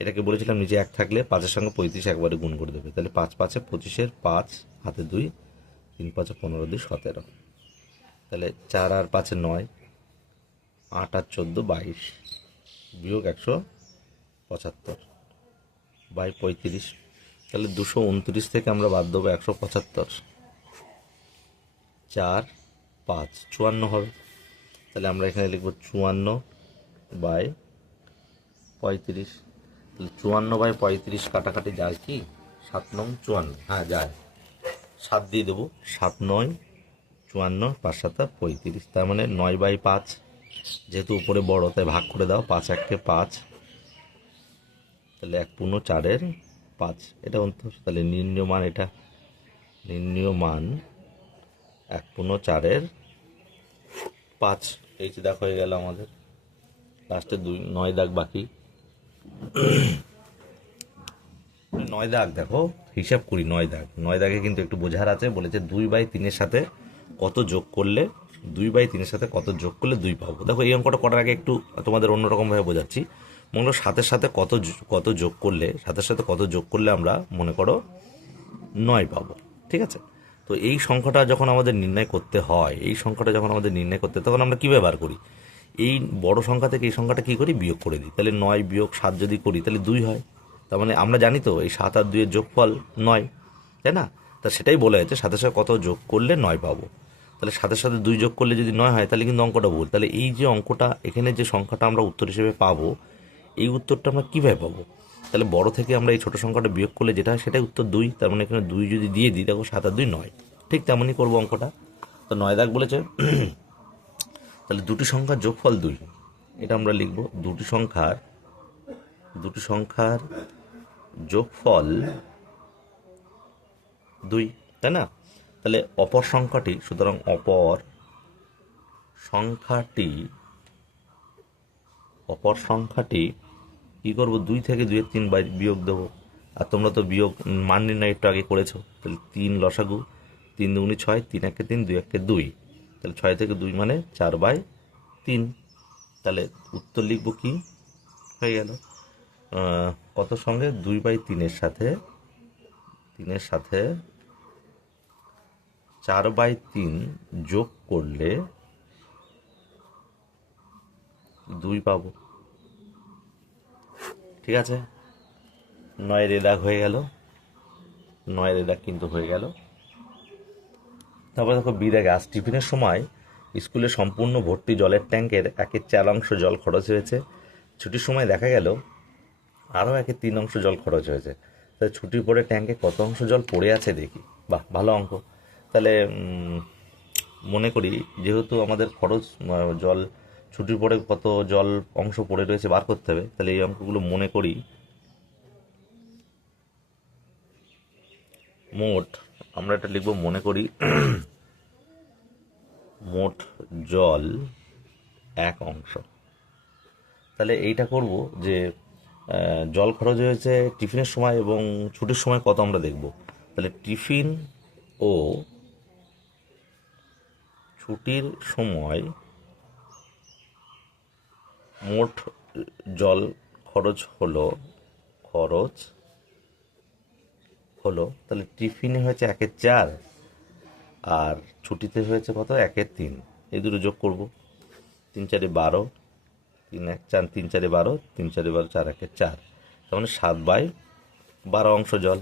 এটাকে বলেছিলাম নিচে 1 থাকলে 5-এর সঙ্গে 35 একবারে গুণ করে দেবে, তাহলে 5 5-এ 25-এর 5, হাতে 2, 3 5 15 2 17, তাহলে 4 আর 5-এ 9, 8 আর 14 22, বিয়োগ 175 বাই 35, তাহলে 229 থেকে আমরা বাদ দেবো 175, 4 5 54 হবে, তাহলে আমরা এখানে লিখব 54 বাই 35, তাহলে 54 বাই 35 কাটাকাটি যায় কি 7 নং 54, হ্যাঁ যায়, 7 দিয়ে দেবো, 7 9 54, 5 7 35, তার মানে 9 বাই 5, যেহেতু উপরে বড় তাই ভাগ করে দাও, 5 1-এ 5, তাহলে 1 পূর্ণ 4-এর 5, এটা উত্তর। তাহলে নির্ণীয় মান, এটা নির্ণীয় মান 1 পূর্ণ 4-এর 5, এই যে দেখো হয়ে গেল আমাদের। লাস্টে 9 দাগ বাকি, 9 দাগ দেখো হিসাব করি, 9 দাগে কিন্তু একটু বোঝার আছে, বলেছে 2/3-এর সাথে কত যোগ করলে 2/3-এর সাথে কত যোগ করলে 2 পাবো। দেখো এই অঙ্কটা করার আগে একটু তোমাদের অন্যরকমভাবে বোঝাচ্ছি। মনে করো 7-এর সাথে কত যোগ করলে, 7-এর সাথে কত যোগ করলে আমরা মনে করো 9 পাবো, ঠিক আছে। তো এই সংখ্যাটা যখন আমাদের নির্ণয় করতে হয়, তখন আমরা কী ব্যবহার করি, এই বড় সংখ্যা থেকে এই সংখ্যাটা কী করি, বিয়োগ করে দিই। তাহলে 9 বিয়োগ 7 যদি করি তাহলে 2 হয়, তার মানে আমরা জানি তো এই 7 আর 2-এর যোগফল 9, তাই না। তা সেটাই বলা হয়েছে 7-এর সাথে কত যোগ করলে 9 পাবো। তাহলে 7-এর সাথে 2 যোগ করলে যদি 9 হয় তাহলে কিন্তু অঙ্কটা ভুল। তাহলে এই যে অঙ্কটা, এখানে যে সংখ্যাটা আমরা উত্তর হিসেবে পাবো, এই উত্তরটা আমরা কীভাবে পাবো, তাহলে বড় থেকে আমরা এই ছোটো সংখ্যাটা বিয়োগ করলে যেটা হয় সেটাই উত্তর 2, তার মানে এখানে 2 যদি দিয়ে দিই, দেখো 7 আর 2 9, ঠিক তেমনই করবো অঙ্কটা। তো 9 দাগ বলেছে, তাহলে দুটি সংখ্যার যোগফল 2, এটা আমরা লিখব দুটি সংখ্যার যোগফল 2, তাই না। তাহলে অপর সংখ্যাটি, সুতরাং অপর সংখ্যাটি কী করবো, 2 থেকে 2-এর 3 বিয়োগ দেবো। আর তোমরা তো বিয়োগ মান নির্ণয় একটু আগে করেছো, তাহলে 3 লসাগু, 3 দুগুণে 6, 3 1-এ 3, 2 1-এ 2, তাহলে 6 থেকে 2 মানে 4/3, তাহলে উত্তর লিখব কি হয়ে গেল, কত সঙ্গে 2/3-এর সাথে 4/3 যোগ করলে 2 পাবো, ঠিক আছে। 9 দাগ হয়ে গেল, 9 দাগ কিন্তু হয়ে গেল। তারপরে দেখো বিদায়, আজ টিফিনের সময় স্কুলে সম্পূর্ণ ভর্তি জলের ট্যাঙ্কের 1/4 অংশ জল খরচ হয়েছে। ছুটির সময় দেখা গেল আরও 1/3 অংশ জল খরচ হয়েছে। তাহলে ছুটির পরে ট্যাঙ্কে কত অংশ জল পড়ে আছে দেখি। বাহ, ভালো অঙ্ক। তাহলে মনে করি যেহেতু আমাদের খরচ জল, ছুটির পরে কত জল অংশ পড়ে রয়েছে বার করতে হবে। তাহলে এই অঙ্কগুলো মনে করি, মোট আমরা এটা লিখব, মনে করি মোট জল 1 অংশ। তাহলে এইটা করব যে জল খরচ হয়েছে টিফিনের সময় এবং ছুটির সময় কত আমরা দেখব। তাহলে টিফিন ও ছুটির সময় মোট জল খরচ হলো, তাহলে টিফিনে হয়েছে 1/4 আর ছুটিতে হয়েছে কত, 1/3, এই দুটো যোগ করব। 3 4 12, 3 1 4, 3 4 12, 3 4 12, 4 1/4, তার মানে 7/12 অংশ জল,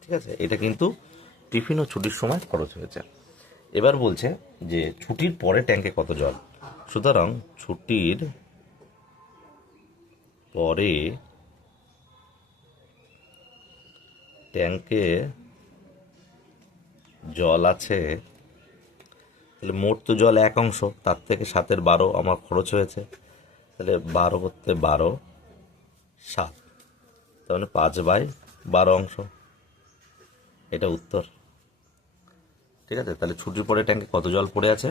ঠিক আছে। এটা কিন্তু টিফিন ও ছুটির সময় খরচ হয়েছে। এবার বলছে যে ছুটির পরে ট্যাঙ্কে কত জল, সুতরাং ছুটির পরে ট্যাঙ্কে জল আছে, তাহলে মোট তো জল 1 অংশ, তার থেকে 7/12 আমার খরচ হয়েছে, তাহলে 12 করতে 12 7, তার মানে 5/12 অংশ, এটা উত্তর। ঠিক আছে, তাহলে ছুটির পরে ট্যাঙ্কে কত জল পড়ে আছে?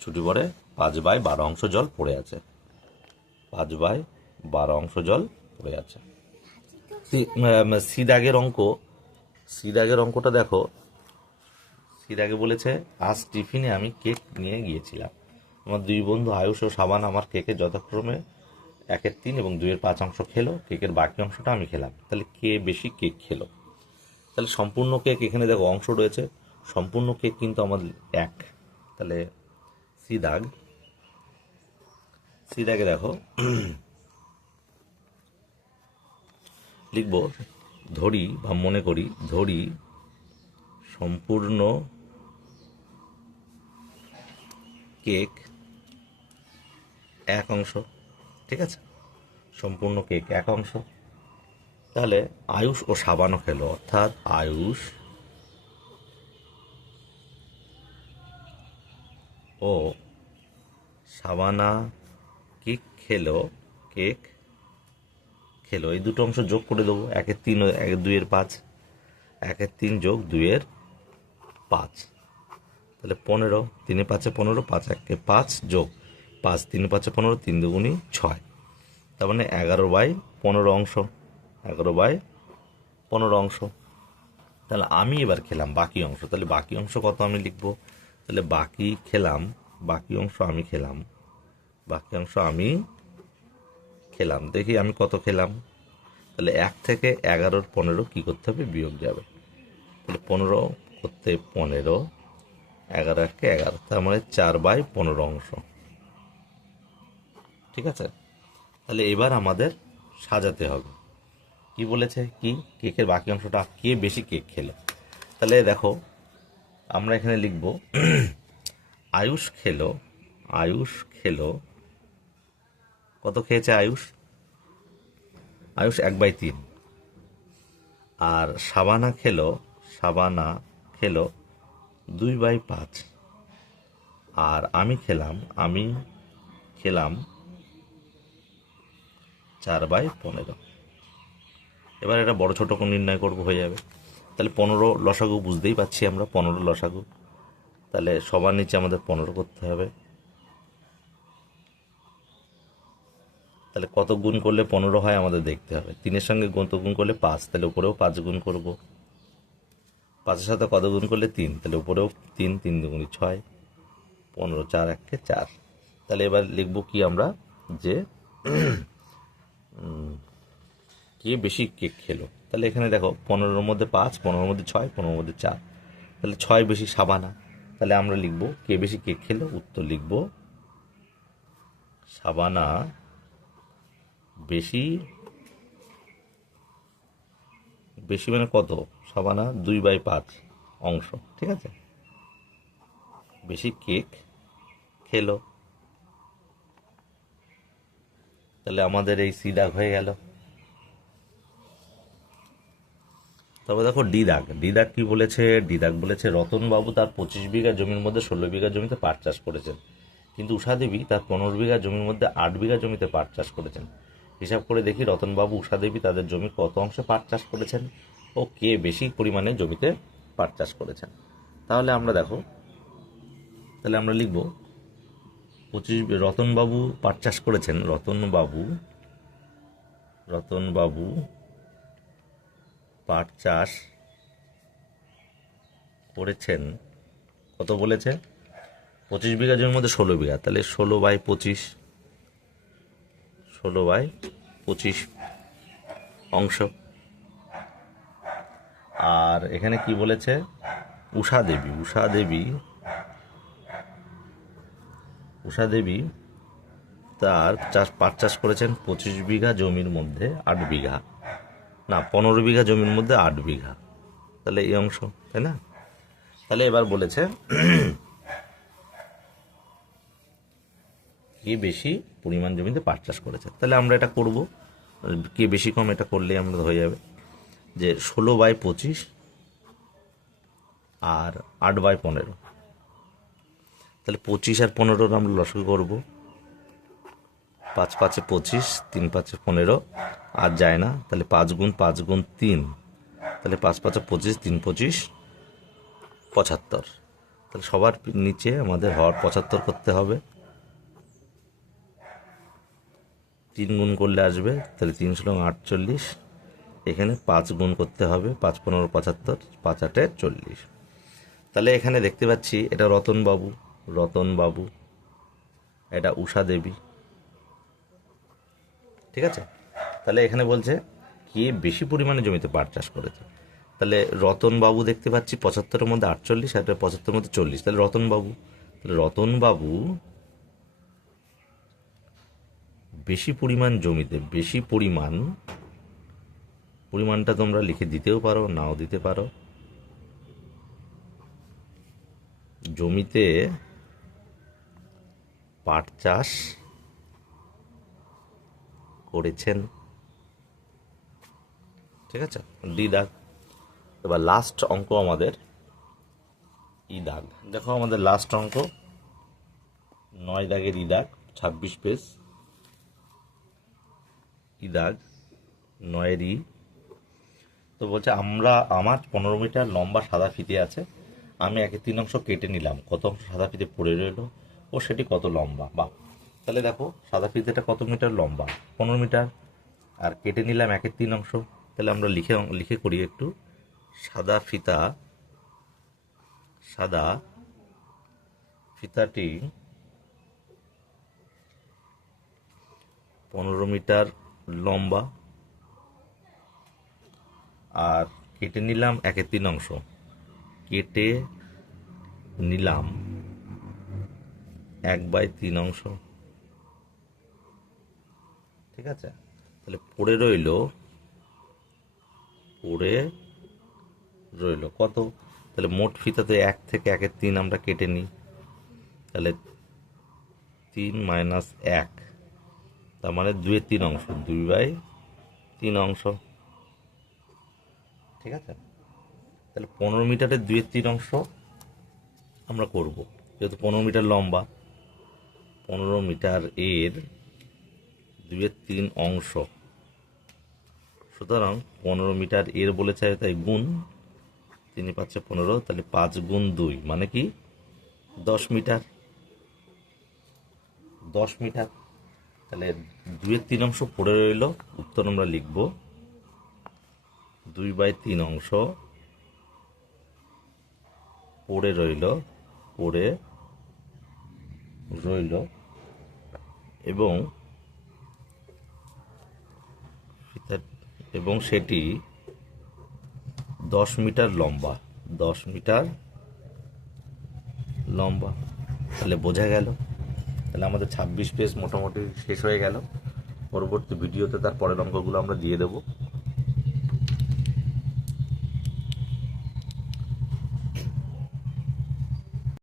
ছুটির পরে 5/12 অংশ জল পড়ে আছে। 5/12 অংশ জল পড়ে আছে। সি দাগের অঙ্কটা দেখো। সি দাগে বলেছে, আজ টিফিনে আমি কেক নিয়ে গিয়েছিলাম। আমার দুই বন্ধু আয়ুষ ও সাবান আমার কেকে যথাক্রমে 1/3 এবং 2/5 অংশ খেলো। কেকের বাকি অংশটা আমি খেলাম। তাহলে কে বেশি কেক খেলো? তাহলে সম্পূর্ণ কেক, এখানে দেখো অংশ রয়েছে, সম্পূর্ণ কেক কিন্তু আমাদের 1। তাহলে সি দাগে দেখো লিখব, মনে করি ধরি সম্পূর্ণ কেক 1 অংশ। ঠিক আছে, সম্পূর্ণ কেক 1 অংশ। তাহলে আয়ুষ ও সাবানও খেলো, অর্থাৎ আয়ুষ ও সাবানা কেক খেলো, এই দুটো অংশ যোগ করে দেবো। 1/3 2/5, 1/3 যোগ 2/5, তাহলে 15। 3 5 15, 5 1 5 যোগ 5, 3 5 15, 3 2 6, তার মানে 11/15 অংশ। 11/15 অংশ। তাহলে আমি এবার খেলাম বাকি অংশ। তাহলে বাকি অংশ কত আমি লিখব? তাহলে বাকি অংশ আমি খেলাম। দেখি আমি কত খেলাম। তাহলে 1 থেকে 11 15 কি করতে হবে? বিয়োগ যাবে। তাহলে 15 করতে 15, 11 1 11, তার মানে 4/15 অংশ। ঠিক আছে, তাহলে এবার আমাদের সাজাতে হবে। কি বলেছে? কি কেকের বাকি অংশটা, কে বেশি কেক খেলো। তাহলে দেখো আমরা এখানে লিখব, আয়ুষ খেলো কত খেয়েছে? আয়ুষ 1/3। আর সাবানা খেলো 2/5। আর আমি খেলাম 4/15। এবার এটা বড় ছোট কোণ নির্ণয় করবো, হয়ে যাবে। তাহলে 15 লসাগু বুঝতেই পাচ্ছি আমরা, 15 লসাগু। তাহলে সবার নিচে আমাদের 15 করতে হবে। তাহলে কত গুণ করলে 15 হয় আমাদের দেখতে হবে। 3-এর সঙ্গে কত গুণ করলে 5, তাহলে উপরেও 5 গুণ করব। 5-এর সাথে কত গুণ করলে 3, তাহলে উপরেও 3, 3 2 6, 15, 4 1 4। তাহলে এবার লিখব কি আমরা, যে কে বেশি কেক খেলো। তাহলে এখানে দেখো 15-এর মধ্যে 5, 15-এর মধ্যে 6, 15-এর মধ্যে 4, তাহলে 6 বেশি সাবানা। তাহলে আমরা লিখব কে বেশি কেক খেলো। উত্তর লিখব সাবানা বেশি মানে কত? সাবানা 2/5 অংশ। ঠিক আছে, বেশি কেক খেলো। তাহলে আমাদের এই সি দাগ হয়ে গেল। তবে দেখো ডি দাগ কি বলেছে? ডি দাগ বলেছে, রতনবাবু তার 25 বিঘা জমির মধ্যে 16 বিঘা জমিতে পাট চাষ করেছেন, কিন্তু উষাদেবী তার 15 বিঘা জমির মধ্যে 8 বিঘা জমিতে পাট চাষ করেছেন। হিসাব করে দেখি রতনবাবু উষাদেবী তাদের জমির কত অংশে পাট চাষ করেছেন ও কে বেশি পরিমাণে জমিতে পাট চাষ করেছেন। তাহলে আমরা লিখব 25 রতনবাবু পাট চাষ করেছেন। রতনবাবু পাট চাষ করেছেন কত বলেছে? 25 বিঘা জমির মধ্যে 16 বিঘা, তাহলে 16/25 অংশ। আর এখানে কি বলেছে? উষাদেবী তার পাট চাষ করেছেন 25 বিঘা জমির মধ্যে 8 বিঘা, না 15 বিঘা জমির মধ্যে 8 বিঘা, তাহলে এই অংশ, তাই না? তাহলে এবার বলেছে কে বেশি পরিমাণ জমিতে পাট চাষ করেছে। তাহলে আমরা এটা করব, কে বেশি কম এটা করলেই আমরা হয়ে যাবে, যে 16/25 আর 8/15। তাহলে 25 আর 15 আমরা লসাগু করবো। 5 5 25, 3 5 15, আর যায় না, তাহলে 5 গুণ 5 গুণ 3, তাহলে 5 5 25, 3 25 75। তাহলে সবার নিচে আমাদের হর 75 করতে হবে। 3 গুণ করলে আসবে, তাহলে 3 × 48। এখানে 5 গুণ করতে হবে, 5 × 15 = 75, 5 × 8 = 40। তাহলে এখানে দেখতে পাচ্ছি এটা রতনবাবু, এটা উষা দেবী, ঠিক আছে। তাহলে এখানে বলছে কে বেশি পরিমাণে জমিতে পাট চাষ করেছে। তাহলে রতনবাবু দেখতে পাচ্ছি 75-এর মধ্যে 48, আর 75-এর মধ্যে 40, তাহলে রতনবাবু বেশি পরিমাণ জমিতে, পরিমাণটা তোমরা লিখে দিতেও পারো, নাও দিতে পারো। জমিতে পাট চাষ করেছেন, ঠিক আছে, ডি দাগ। এবার লাস্ট অঙ্ক আমাদের ই দাগ। দেখো আমাদের লাস্ট অঙ্ক 9 দাগের ই দাগ, 26 পেজ, ই দাগ 9-এর ই। তো বলছে আমার 15 মিটার লম্বা সাদা ফিতে আছে, আমি 1/3 কেটে নিলাম, কত অংশ সাদা ফিতে পড়ে রইল ও সেটি কত লম্বা। বা তাহলে দেখো সাদা ফিতেটা কত মিটার লম্বা, 15 মিটার, আর কেটে নিলাম 1/3। তাহলে আমরা লিখে করি একটু। সাদা ফিতাটি 15 মিটার লম্বা, আর কেটে নিলাম 1/3, কেটে নিলাম 1/3, ঠিক আছে। তাহলে পড়ে রইল কত, তাহলে মোট ফিতাতে 1 থেকে 1/3 আমরা কেটে নিই, তাহলে 3 - 1, তার মানে 2/3, 2/3, ঠিক আছে। তাহলে 15 মিটারের 2/3 আমরা করব, যেহেতু 15 মিটার লম্বা, 15 মিটার এর 2/3, সুতরাং 15 মিটার এর বলেছে, তাই গুণ 3 × 5 = 15, তাহলে 5 × 2 মানে কি 10 মিটার। তাহলে 2/3 পড়ে রইল, উত্তর আমরা লিখব 2/3 পড়ে রইল, এবং সেটি 10 মিটার লম্বা, তাহলে বোঝা গেল। তাহলে আমাদের 26 পেজ মোটামুটি শেষ হয়ে গেল। পরবর্তী ভিডিওতে তার পরের অঙ্কগুলো আমরা দিয়ে দেবো।